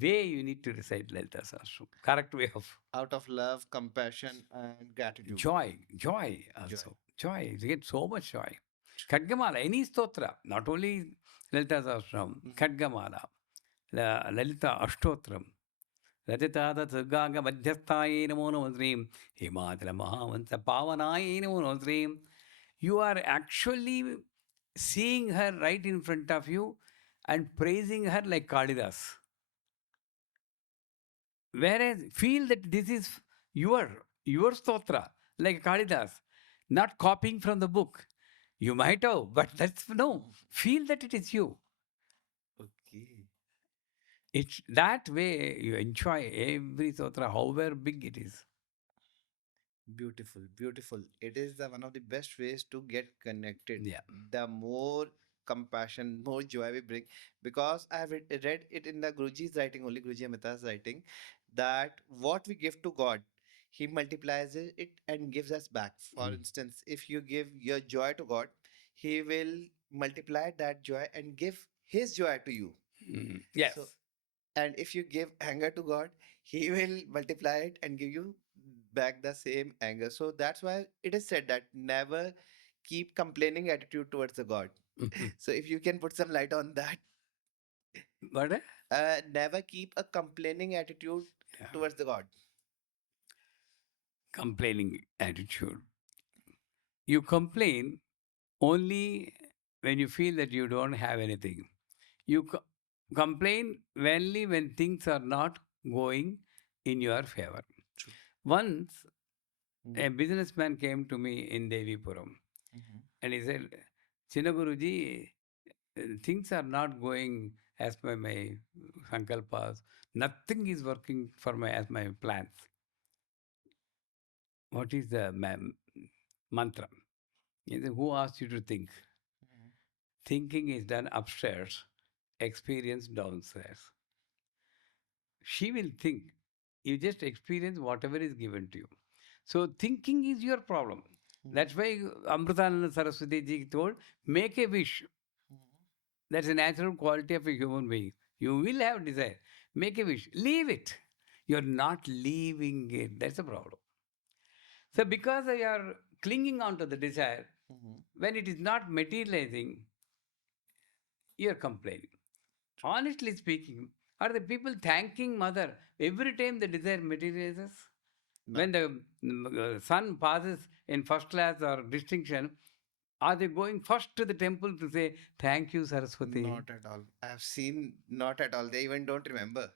way you need to recite Lalita Sahasranam. Correct way of Out of love, compassion, and gratitude. joy also. Joy. You get so much joy. Khadgamala, any stotra, not only Lalita Sahasranam, Khadgamala, Lalita Ashtotram, Lalita Sadhga Madhyasthaye Namo Namo Srim, Himatala Mahamansa Pavanaye Namo Namo Srim. You are actually seeing her right in front of you and praising her like Kalidas. Whereas feel that this is your stotra, like Kalidas, not copying from the book. You might have, but that's no. Feel that it is you. Okay. It's that way you enjoy every stotra, however big it is. Beautiful, beautiful. It is the one of the best ways to get connected. Yeah. The more compassion, more joy we bring. Because I have read it in the Guruji's writing, only Guruji Amita's writing, that what we give to God, He multiplies it and gives us back. For Mm. instance, if you give your joy to God, He will multiply that joy and give His joy to you. Yes. So, and if you give anger to God, He will multiply it and give you back the same anger. So that's why it is said that never keep complaining attitude towards the God. So if you can put some light on that, But never keep a complaining attitude yeah, towards the God. complaining attitude. You complain only when you feel that you don't have anything. You complain only when things are not going in your favor. True. Once, a Mhm. businessman came to me in Devipuram Mhm. and he said, Chinaguruji, things are not going as per my sankalpas. Nothing is working for my as my plans. What is the mantra? He said, who asked you to think? Mhm. Thinking is done upstairs, experience downstairs. She will think. You just experience whatever is given to you. So thinking is your problem. Mhm. That's why Amritananda Saraswati ji told, make a wish. That's a natural quality of a human being. You will have desire. Make a wish. Leave it. You're not leaving it. That's the problem. So because you are clinging on to the desire, Mhm. when it is not materializing, you're complaining. Honestly speaking, are the people thanking mother every time the desire materializes? Not, When the son passes in first class or distinction, are they going first to the temple to say, thank you, Saraswati? not at all. I've seen not at all. They even don't remember.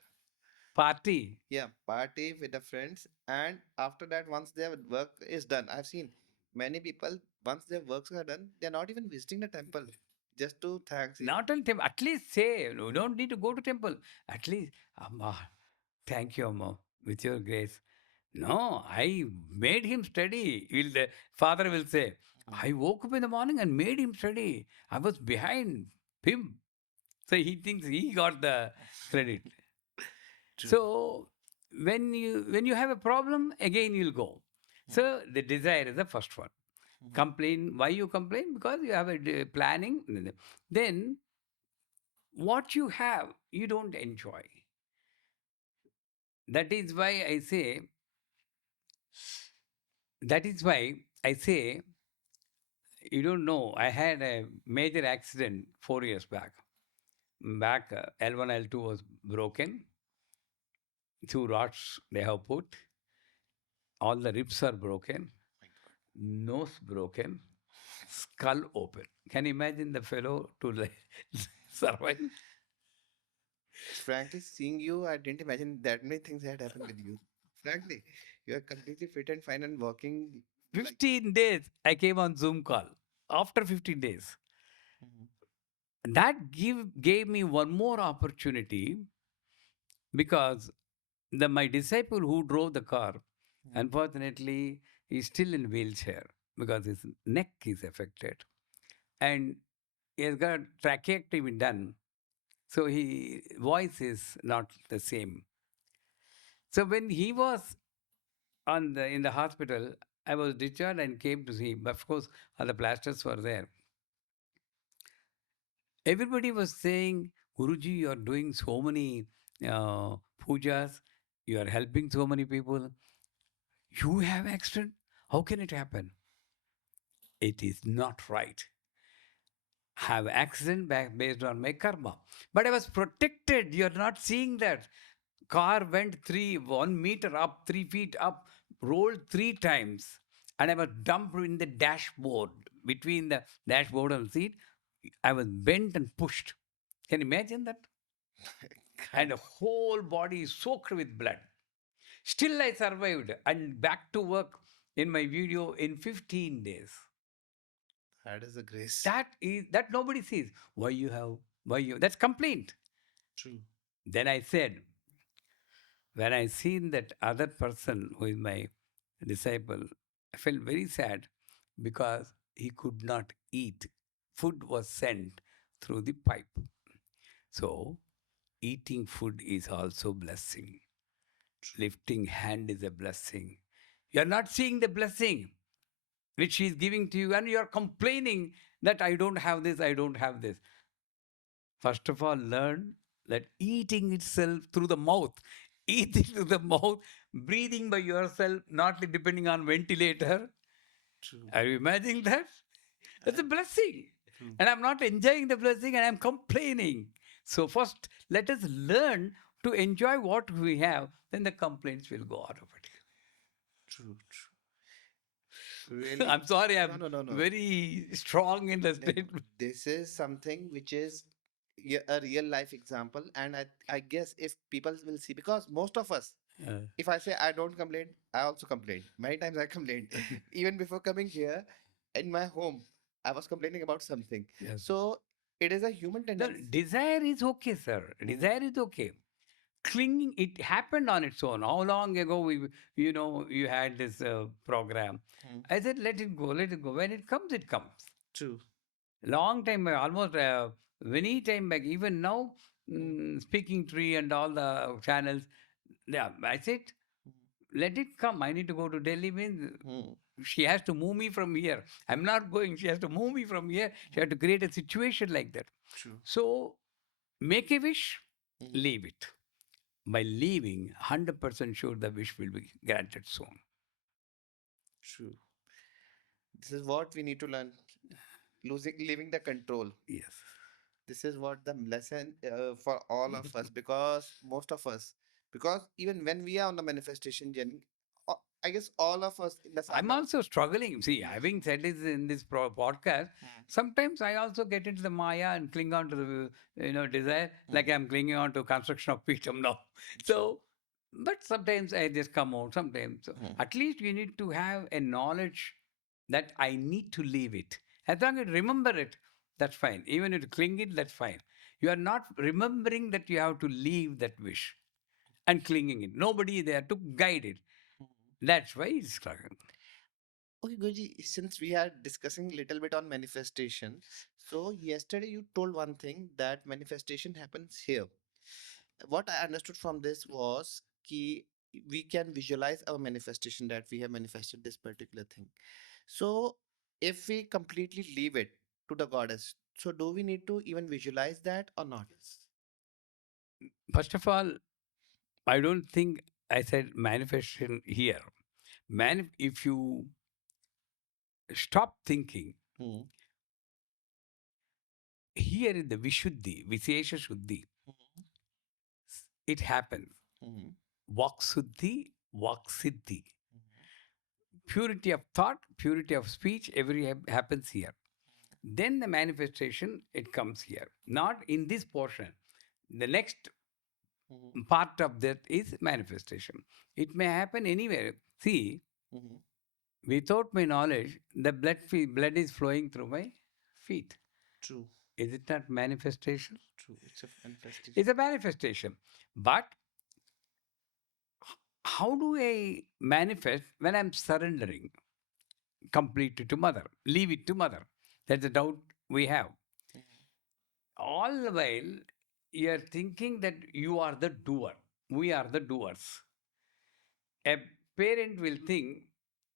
Party. Yeah, party with the friends, and after that, once their work is done, I've seen many people once their works are done, they're not even visiting the temple just to thanks you. Not only temple, at least say, you don't need to go to temple. At least, Amma, thank you, Amma, with your grace. No, I made him study. The father will say, I woke up in the morning and made him study. I was behind him. So he thinks he got the credit. True. So when you have a problem, again you'll go. So the desire is the first one. Complain. Why you complain? Because you have a planning. Then what you have, you don't enjoy. That is why I say. That is why I say. You don't know. I had a major accident 4 years back. L1, L2 was broken. Two rods they have put. All the ribs are broken. My God. Nose broken. Skull open. Can you imagine the fellow to survive? Frankly, seeing you, I didn't imagine that many things had happened with you. Frankly, you are completely fit and fine and working like. 15 days I came on Zoom call. After 15 days. Mhm. That gave me one more opportunity because my disciple who drove the car, Mhm. unfortunately, is still in wheelchair because his neck is affected. And he has got tracheotomy done. So his voice is not the same. So when he was in the hospital, I was discharged and came to see him. Of course, all the plasters were there. Everybody was saying, Guruji, you are doing so many pujas, you are helping so many people. You have accident? How can it happen? It is not right. Have accident based on my karma. But I was protected. You're not seeing that. Car went 1 meter up, 3 feet up, rolled 3 times, and I was dumped in the dashboard between the dashboard and seat. I was bent and pushed. Can you imagine that? And the whole body is soaked with blood. Still, I survived and back to work in my video in 15 days. That is a grace. That nobody sees. Why you? That's complaint. True. Then I said, when I seen that other person who is my disciple, I felt very sad because he could not eat. Food was sent through the pipe. So eating food is also blessing. Lifting hand is a blessing. You are not seeing the blessing which he is giving to you, and you are complaining that I don't have this, I don't have this. First of all, learn that eating itself through the mouth, eating through the mouth, breathing by yourself, not depending on ventilator. True. Are you imagining that? That's a blessing. True. And I'm not enjoying the blessing and I'm complaining. So, first, let us learn to enjoy what we have, then the complaints will go automatically. True. Really. I'm sorry, No, I'm no, no, no. very strong in the No, no. statement. This is something which is a real life example, and I guess if people will see, because most of us, Uh, if I say I don't complain, I also complain. Many times I complained. Even before coming here, in my home, I was complaining about something. yes. So it is a human No, tendency. desire is okay, sir. Mm, Desire is okay. Clinging, it happened on its own. How long ago you had this program? mm. I said, let it go, let it go. When it comes, it comes. True. Long time back, almost many time back. Even now, Mm, speaking tree and all the channels. Yeah, I said, let it come. I need to go to Delhi. Means mm, she has to move me from here. I'm not going. She has to move me from here. She has to create a situation like that. true. So make a wish, Mm, leave it. By leaving, 100% sure the wish will be granted soon. true. This is what we need to learn. Leaving the control. Yes. This is what the lesson for all of us, because most of us, because even when we are on the manifestation journey, I guess all of us in the I'm sadhana. also struggling. See, having said this in this podcast, Mm, sometimes I also get into the Maya and cling on to the desire, mm, like I'm clinging on to construction of Petam now. true. So, but sometimes I just come out. Sometimes, so Mm, at least you need to have a knowledge that I need to leave it. As long as you remember it, that's fine. Even if you cling it, that's fine. You are not remembering that you have to leave that wish and clinging it. Nobody there to guide it. mm. That's why it's struggling. Okay, Guruji, since we are discussing little bit on manifestation, so yesterday you told one thing that manifestation happens here. What I understood from this was ki we can visualize our manifestation that we have manifested this particular thing. So if we completely leave it to the goddess, so do we need to even visualize that or not? First of all, I don't think I said manifestation here. If you stop thinking, Hmm. here in the Vishuddhi, Vishesha Shuddhi, it happens. Hmm. Vak Suddhi, Vak Siddhi. Purity of thought, purity of speech, happens here. Then the manifestation, it comes here. Not in this portion. The next Hmm. part of that is manifestation. It may happen anywhere. See, Hmm. without my knowledge, the blood is flowing through my feet. True, Is it not manifestation? true. It's a manifestation. It's a manifestation. But how do I manifest when I'm surrendering completely to mother? Leave it to mother. That's the doubt we have. All the while, you're thinking that you are the doer. We are the doers. A parent will think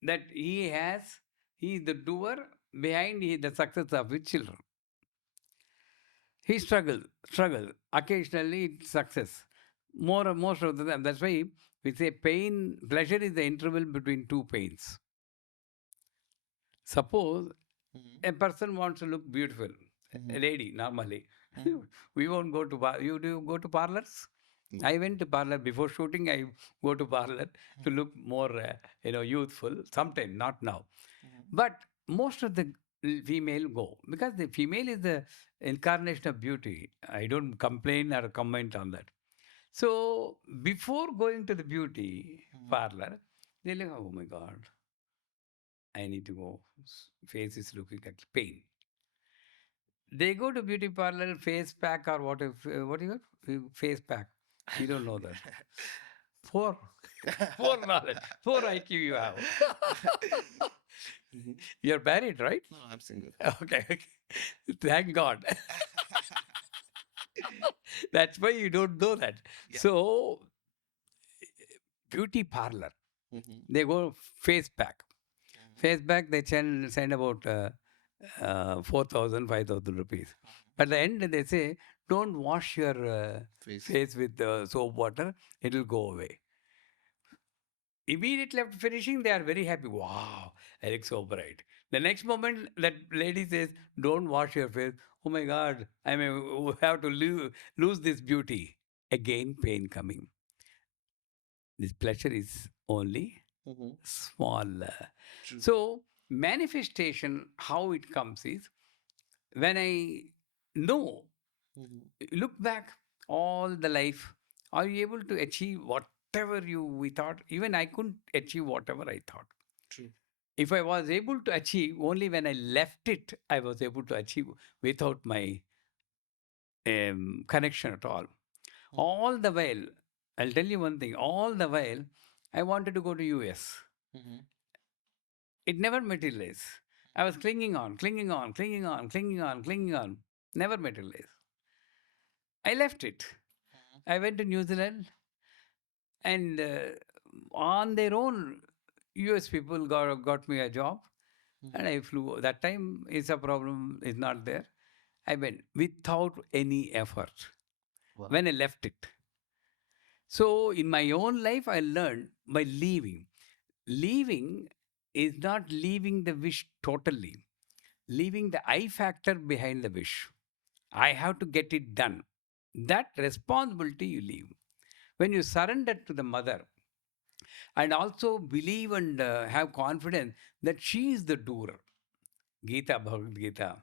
that he is the doer behind the success of his children. He struggles. Occasionally, it's success. Most of the time. That's why we say pleasure is the interval between two pains. Suppose Hmm. a person wants to look beautiful, a Hmm. lady normally. Hmm. We won't go to you do go to parlors? No. I went to parlor before shooting. I go to parlor to look more, youthful. Sometime, not now. Hmm. But most of the female go because the female is the incarnation of beauty. I don't complain or comment on that. So before going to the beauty Hmm. parlor, they like, oh my God, I need to go. Face is looking like pain. They go to beauty parlor, face pack or what you got? Face pack. You don't know that. Poor, poor knowledge, poor IQ you have. Mhm. You're married, right? No, I'm single. Okay, okay. Thank God. That's why you don't know that. Yeah. So, beauty parlor, Hmm. they go face pack. Face pack, they send about 4,000, 5,000 rupees. At the end, they say, don't wash your Face. face with soap water, it will go away. Immediately after finishing, they are very happy. Wow, I look so bright. The next moment, that lady says, don't wash your face. Oh my God, I may have to lose this beauty. Again, pain coming. This pleasure is only Hmm. small. True. So, manifestation, how it comes is when I know, Hmm. look back all the life, are you able to achieve whatever we thought? Even I couldn't achieve whatever I thought. True. If I was able to achieve, only when I left it, I was able to achieve without my connection at all. All the while, I'll tell you one thing, all the while, I wanted to go to US. Hmm. It never materialized. I was clinging on, clinging on, clinging on, clinging on, clinging on. Never materialized. I left it. I went to New Zealand and on their own, US people got me a job and Hmm. I flew. That time is a problem, is not there. I went without any effort Wow. when I left it. So in my own life, I learned by leaving. Leaving is not leaving the wish totally, leaving the I factor behind the wish. I have to get it done. That responsibility you leave. When you surrender to the mother and also believe and have confidence that she is the doer. Gita, Bhagavad Gita.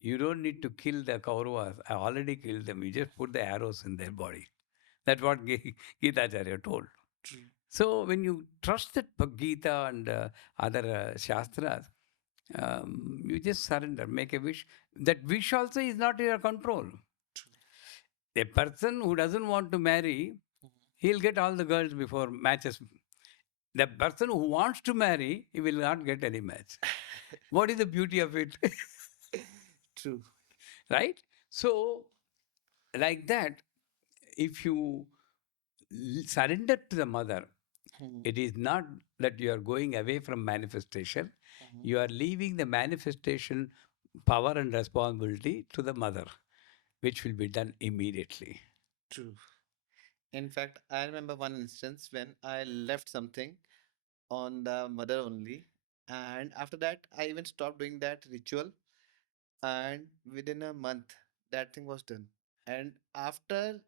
You don't need to kill the Kauravas. I already killed them. You just put the arrows in their body. That's what Gita Acharya told. True. So when you trust that Gita and other Shastras, you just surrender, make a wish. That wish also is not in your control. True. A person who doesn't want to marry, Hmm. he'll get all the girls before matches. The person who wants to marry, he will not get any match. What is the beauty of it? True. Right? So, like that, if you surrender to the mother, Mhm. it is not that you are going away from manifestation, Mhm. you are leaving the manifestation power and responsibility to the mother, which will be done immediately. True. In fact, I remember one instance when I left something on the mother only, and after that, I even stopped doing that ritual. And within a month, that thing was done. And after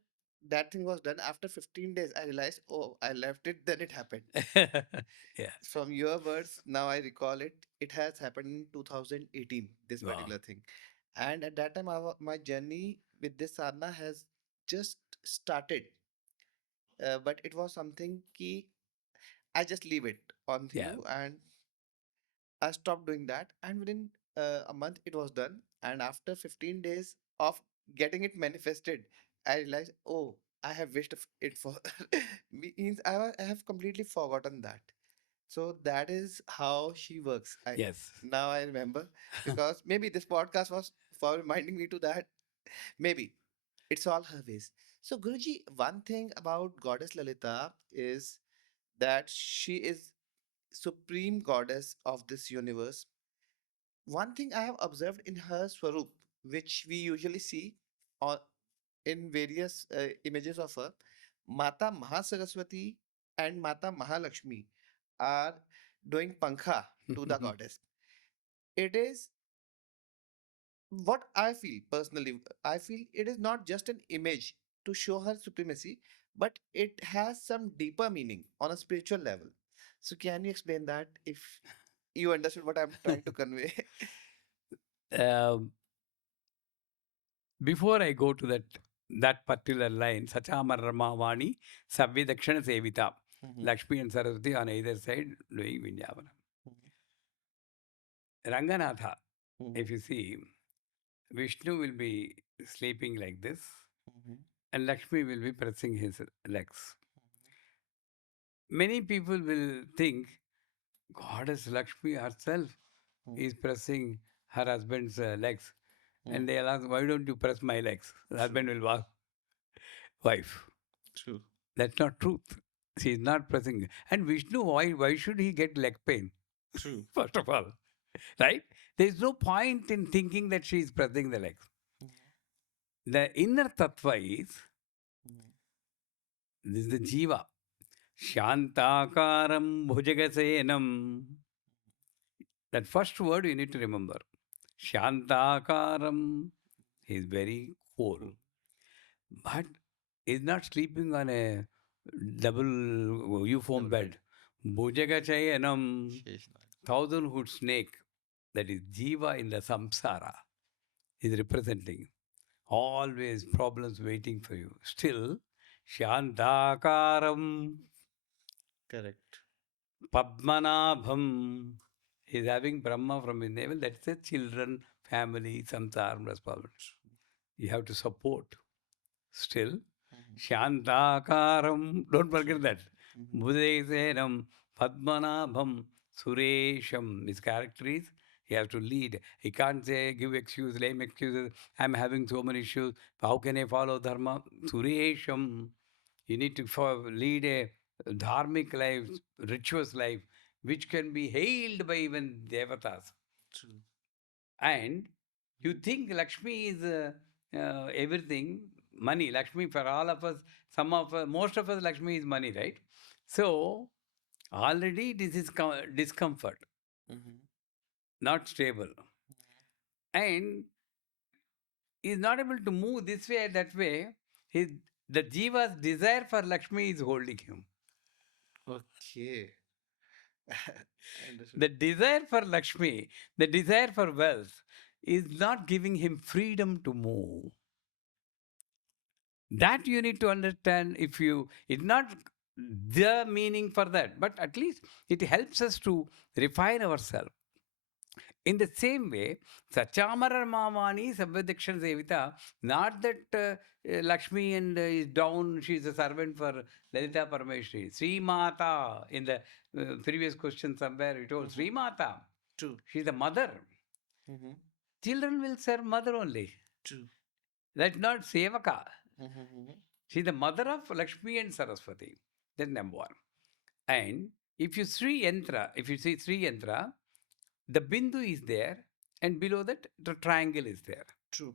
that thing was done, after 15 days, I realized, oh, I left it, then it happened. Yeah. From your words, now I recall it, it has happened in 2018, this Wow. particular thing. And at that time, my journey with this sadhana has just started. But it was something key. I just leave it on Yeah. you, and I stopped doing that. And within a month, it was done. And after 15 days of getting it manifested, I realized, oh, I have wished it for means I have completely forgotten that. So that is how she works. I Yes. Now I remember, because maybe this podcast was for reminding me to that. Maybe it's all her ways. So Guruji, one thing about Goddess Lalita is that she is supreme goddess of this universe. One thing I have observed in her swarup, which we usually see on, in various images of her, Mata Mahasaraswati and Mata Mahalakshmi are doing pankha to the goddess. It is what I feel personally. I feel it is not just an image to show her supremacy, but it has some deeper meaning on a spiritual level. So, can you explain that if you understood what I'm trying to convey? um, Before I go to that particular line, Sachamarama Vani, Savvidakshana Sevita, Mhm, Lakshmi and Saraswati on either side doing Vinjavana. Ranganatha, mhm, if you see, Vishnu will be sleeping like this, mhm, and Lakshmi will be pressing his legs. Many people will think Goddess Lakshmi herself mhm, is pressing her husband's legs. mhm. And they'll ask, why don't you press my legs? The True, husband will ask, wife. true, That's not truth. She is not pressing. And Vishnu, why should he get leg pain? true. First of all, right? There is no point in thinking that she is pressing the legs. Mhm, The inner tattva is mhm, this is the jiva. Shantakaram bhujagasenam. That first word you need to remember. Shantakaram is very cool. mhm. But is not sleeping on a double U-form Double bed. bed. Bhujagachayanam, Sheshnag. thousand-hood snake, that is Jiva in the samsara, is representing. Always problems waiting for you. Still, Shantakaram, Correct. Padmanabham, is having Brahma from his navel. That's a children, family, samsara responsibility. You have to support. Still, Mhm. Shantakaram, don't True. forget that. Mhm. Bhudesenam, Padmanabham, Suresham. His character is, he has to lead. He can't say, give excuse, lame excuses. I'm having so many issues. How can I follow Dharma? Suresham. You need to lead a dharmic life, rituous life, which can be hailed by even devatas. True. And you Mhm. think Lakshmi is everything, money. Lakshmi for all of us, some of us, most of us, Lakshmi is money, right? So already this is discomfort, Mhm. not stable. And is not able to move this way, that way. His, the Jiva's desire for Lakshmi is holding him. Okay. Understood. The desire for Lakshmi, the desire for wealth, is not giving him freedom to move. That you need to understand. If you, it's not the meaning for that, but at least it helps us to refine ourselves. In the same way, Sachamara Mamani Sabhadikshan Sevita, not that Lakshmi and is down, she is a servant for Lalita Parameshwari. Sri Mata, in the previous question somewhere, we told Sri Mata, True. she is the mother. Mm-hmm. Children will serve mother only. True. That's not Sevaka. Mm-hmm. She is the mother of Lakshmi and Saraswati. That's number one. And if you see Sri Yantra, the Bindu is there, and below that, the triangle is there. True.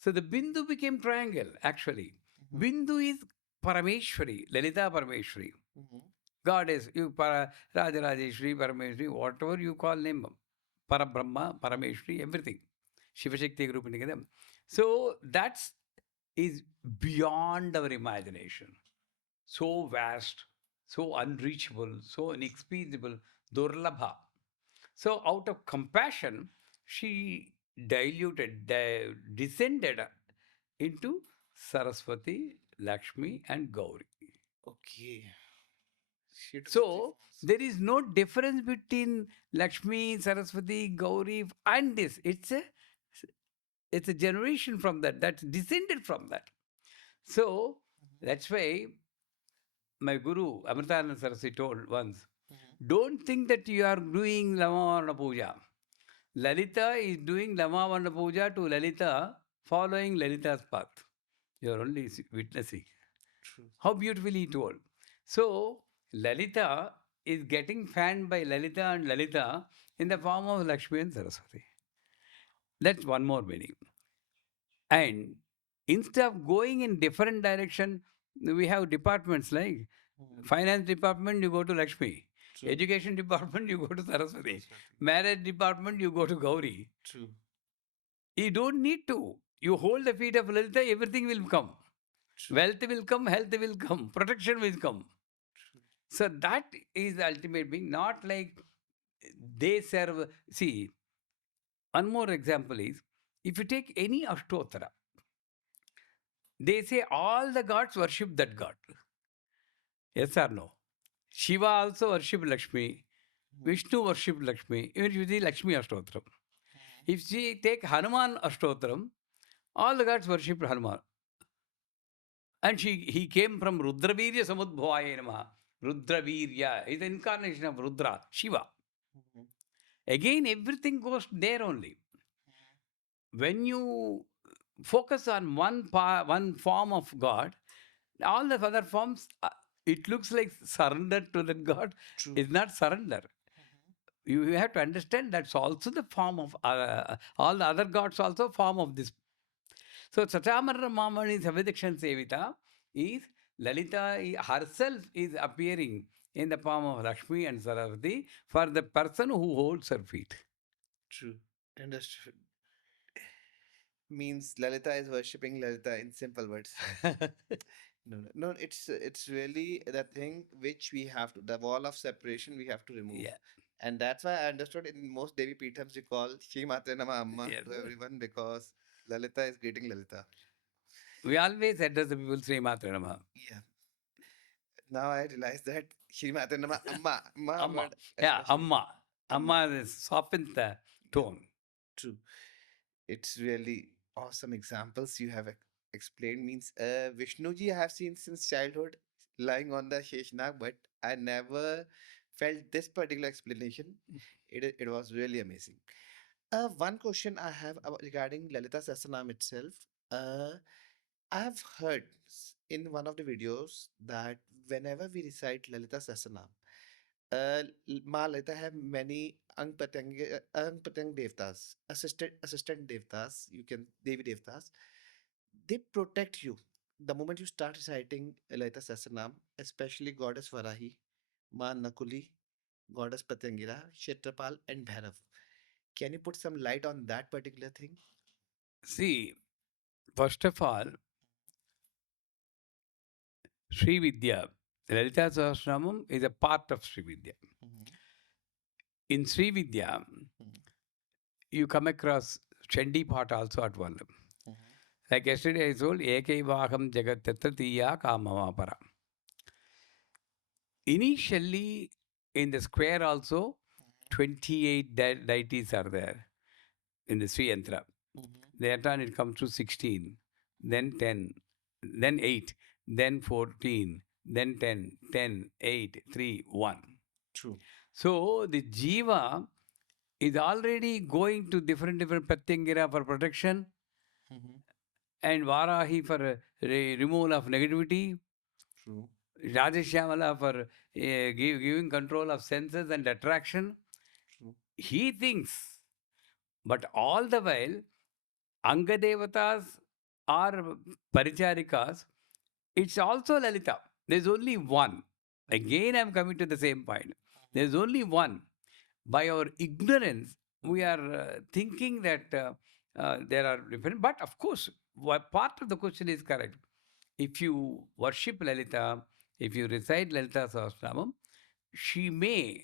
So the Bindu became triangle, actually. Mm-hmm. Bindu is Parameshwari, Lalita Parameshwari. Mm-hmm. Goddess, Rajarajeshwari, Parameshwari, whatever you call name, Parabrahma, Parameshwari, everything. Shiva Shakti group together. So that's is beyond our imagination. So vast, so unreachable, so inexplicable, Durlabha. So, out of compassion, she descended into Saraswati, Lakshmi, and Gauri. Okay. She took the three So, forms. there is no difference between Lakshmi, Saraswati, Gauri, and this. It's a generation from that. That's descended from that. So, that's why my guru, Amritananda Saraswati, told once, don't think that you are doing Lama Puja. Lalita is doing Lama Puja to Lalita, following Lalita's path. You are only witnessing. True. How beautifully told. So, Lalita is getting fanned by Lalita and Lalita in the form of Lakshmi and Saraswati. That's one more meaning. And instead of going in different direction, we have departments like finance department, you go to Lakshmi. True. Education department, you go to Saraswati. Saraswati. Marriage department, you go to Gauri. True. You don't need to. You hold the feet of Lalita, everything will come. True. Wealth will come, health will come, protection will come. True. So that is the ultimate being, not like they serve. See, one more example is if you take any Ashtottara, they say all the gods worship that god. Yes or no? Shiva also worship Lakshmi. Vishnu worship Lakshmi. Even if you see Lakshmi Ashtotram. If you take Hanuman Ashtotram, all the gods worship Hanuman. And he came from Rudravirya Samudbhavaya Namaha. Rudravirya is the incarnation of Rudra, Shiva. Again, everything goes there only. When you focus on one form of God, all the other forms, it looks like surrender to that God. True. Is not surrender. You have to understand that's also the form of all the other gods, also form of this. So, Satamara Mamani Savidakshan Sevita is Lalita herself is appearing in the form of Lakshmi and Saraswati for the person who holds her feet. True. Understood. Means Lalita is worshipping Lalita in simple words. No, no, no. It's really the thing which we have to, the wall of separation we have to remove. Yeah. And that's why I understood in most Devi Peethams we call Shri Matre Nama Amma Yes. to everyone because Lalita is greeting Lalita. We always address the people Sri Matra Namaha. Yeah. Now I realize that Shri Matre Nama Amma. Amma. Word Yeah, especially. Amma. Amma softens the tone. True. It's really awesome examples you have explained. Means Vishnuji I have seen since childhood lying on the Sheshnag, but I never felt this particular explanation. It was really amazing. One question I have regarding Lalita Sahsranam itself. I have heard in one of the videos that whenever we recite Lalita Sahsranam, Ma Lalita have many Ang Patang Devtas, assistant Devtas, you can Devi Devtas. They protect you. The moment you start reciting Lalita Sahsranam, especially Goddess Varahi, Ma Nakuli, Goddess Patangira, Kshetrapal, and Bhairav. Can you put some light on that particular thing? See, first of all, Sri Vidya, Lalita Sahasranam is a part of Sri Vidya. In Sri Vidya, you come across Chandi part also at one. Like yesterday I told, Ekaivaham Jagat Tattatiya Kamamapara. Initially, in the square also, 28 deities are there in the Sri Yantra. Later on, it comes to 16, then 10, then 8, then 14, then 10, 10, 8, 3, 1. True. So the jiva is already going to different Pratyangira for protection, and Varahi for removal of negativity, True. Rajashyamala for giving control of senses and attraction. True. He thinks, but all the while, Angadevatas or Paricharikas, it's also Lalita. There's only one. Again, I'm coming to the same point. There's only one. By our ignorance, we are thinking that there are different. But of course, part of the question is correct. If you worship Lalita, if you recite Lalita Sahsranam, she may,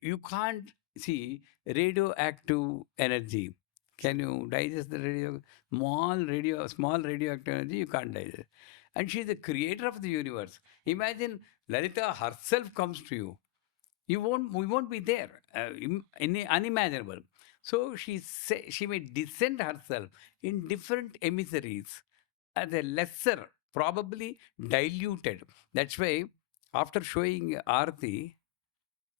you can't see radioactive energy. Can you digest the small radioactive energy? You can't digest. And she is the creator of the universe. Imagine Lalita herself comes to you. We won't be there. Unimaginable. So she may descend herself in different emissaries as a lesser, probably diluted. That's why after showing Aarti,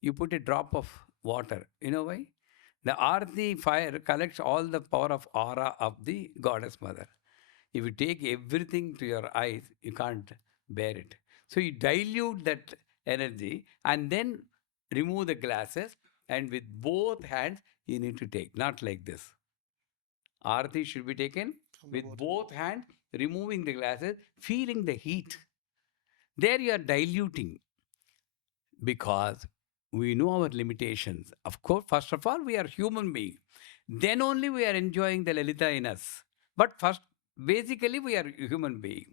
you put a drop of water. You know why? The Aarti fire collects all the power of aura of the goddess mother. If you take everything to your eyes, you can't bear it. So you dilute that energy and then remove the glasses, and with both hands you need to take, not like this. Aarti should be taken with both hands, removing the glasses, feeling the heat. There you are diluting because we know our limitations. Of course, first of all, we are human beings. Then only we are enjoying the Lalita in us. But first, basically, we are human being.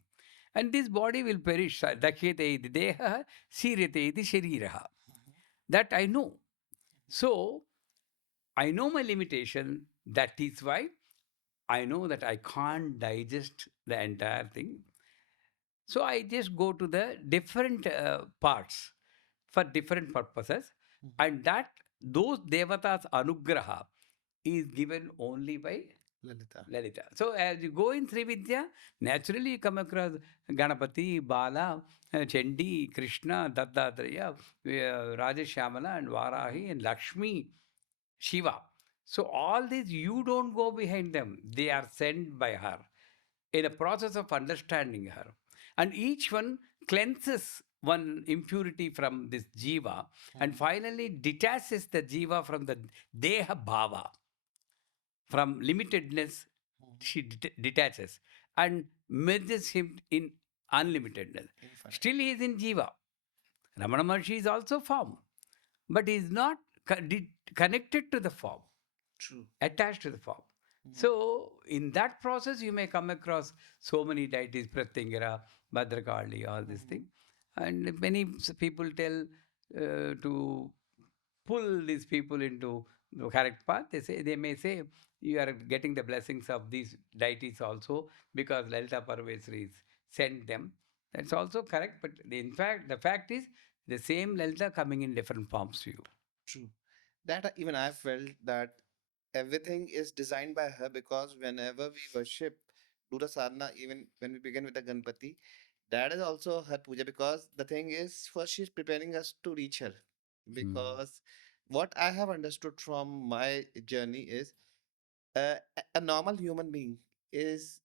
And this body will perish. Dakhyate iti deha, sirete iti shariraha. That I know. So, I know my limitation. That is why I know that I can't digest the entire thing. So I just go to the different parts for different purposes, and that those devatas anugraha is given only by Lalita. Lalita. So as you go in Sri Vidya, naturally you come across Ganapati, Bala, Chandi, Krishna, Dattatreya, Rajashyamala, and Varahi, and Lakshmi, Shiva. So all these you don't go behind them; they are sent by her in a process of understanding her. And each one cleanses one impurity from this jiva and finally detaches the jiva from the deha bhava, from limitedness. She detaches and merges him in unlimitedness. Infinite. Still, he is in jiva. Ramana Maharshi is also form, but he is not connected to the form, True. attached to the form. So, in that process, you may come across so many deities, Pratyangara, Bhadrakali, all these things. And many people tell to pull these people into the correct path. They may say you are getting the blessings of these deities also because Lalita Parmeshwari sent them. That's also correct. But in fact, the fact is the same Lalita coming in different forms to you. True. That even I felt that everything is designed by her, because whenever we worship, do the sadhana, even when we begin with the Ganpati, that is also her puja, because the thing is, first she's preparing us to reach her. Because what I have understood from my journey is, a normal human being is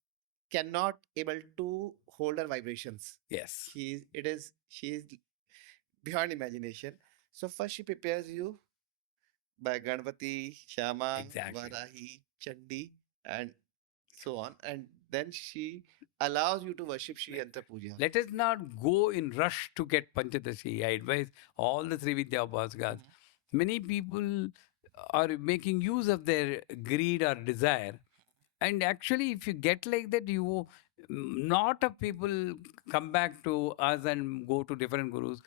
cannot able to hold her vibrations. Yes. She is beyond imagination. So first she prepares you by Ganpati, Shama, Exactly. Varahi, Chandi, and so on. And then she allows you to worship Shri Yantra Puja. Let us not go in rush to get Panchadashi. I advise all the Sri Vidya Upasikas. Many people are making use of their greed or desire. And actually, if you get like that, you not of people come back to us and go to different gurus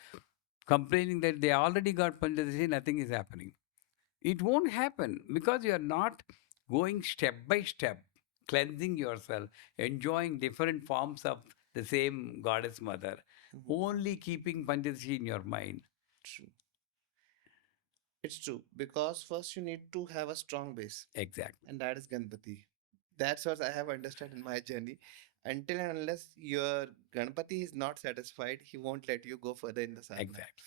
complaining that they already got Panchadashi, nothing is happening. It won't happen because you are not going step by step, cleansing yourself, enjoying different forms of the same goddess mother, only keeping Panchadashi in your mind. True. It's true because first you need to have a strong base, Exactly. and that is Ganpati. That's what I have understood in my journey. Until and unless your Ganpati is not satisfied, he won't let you go further in the sadhana. Exactly.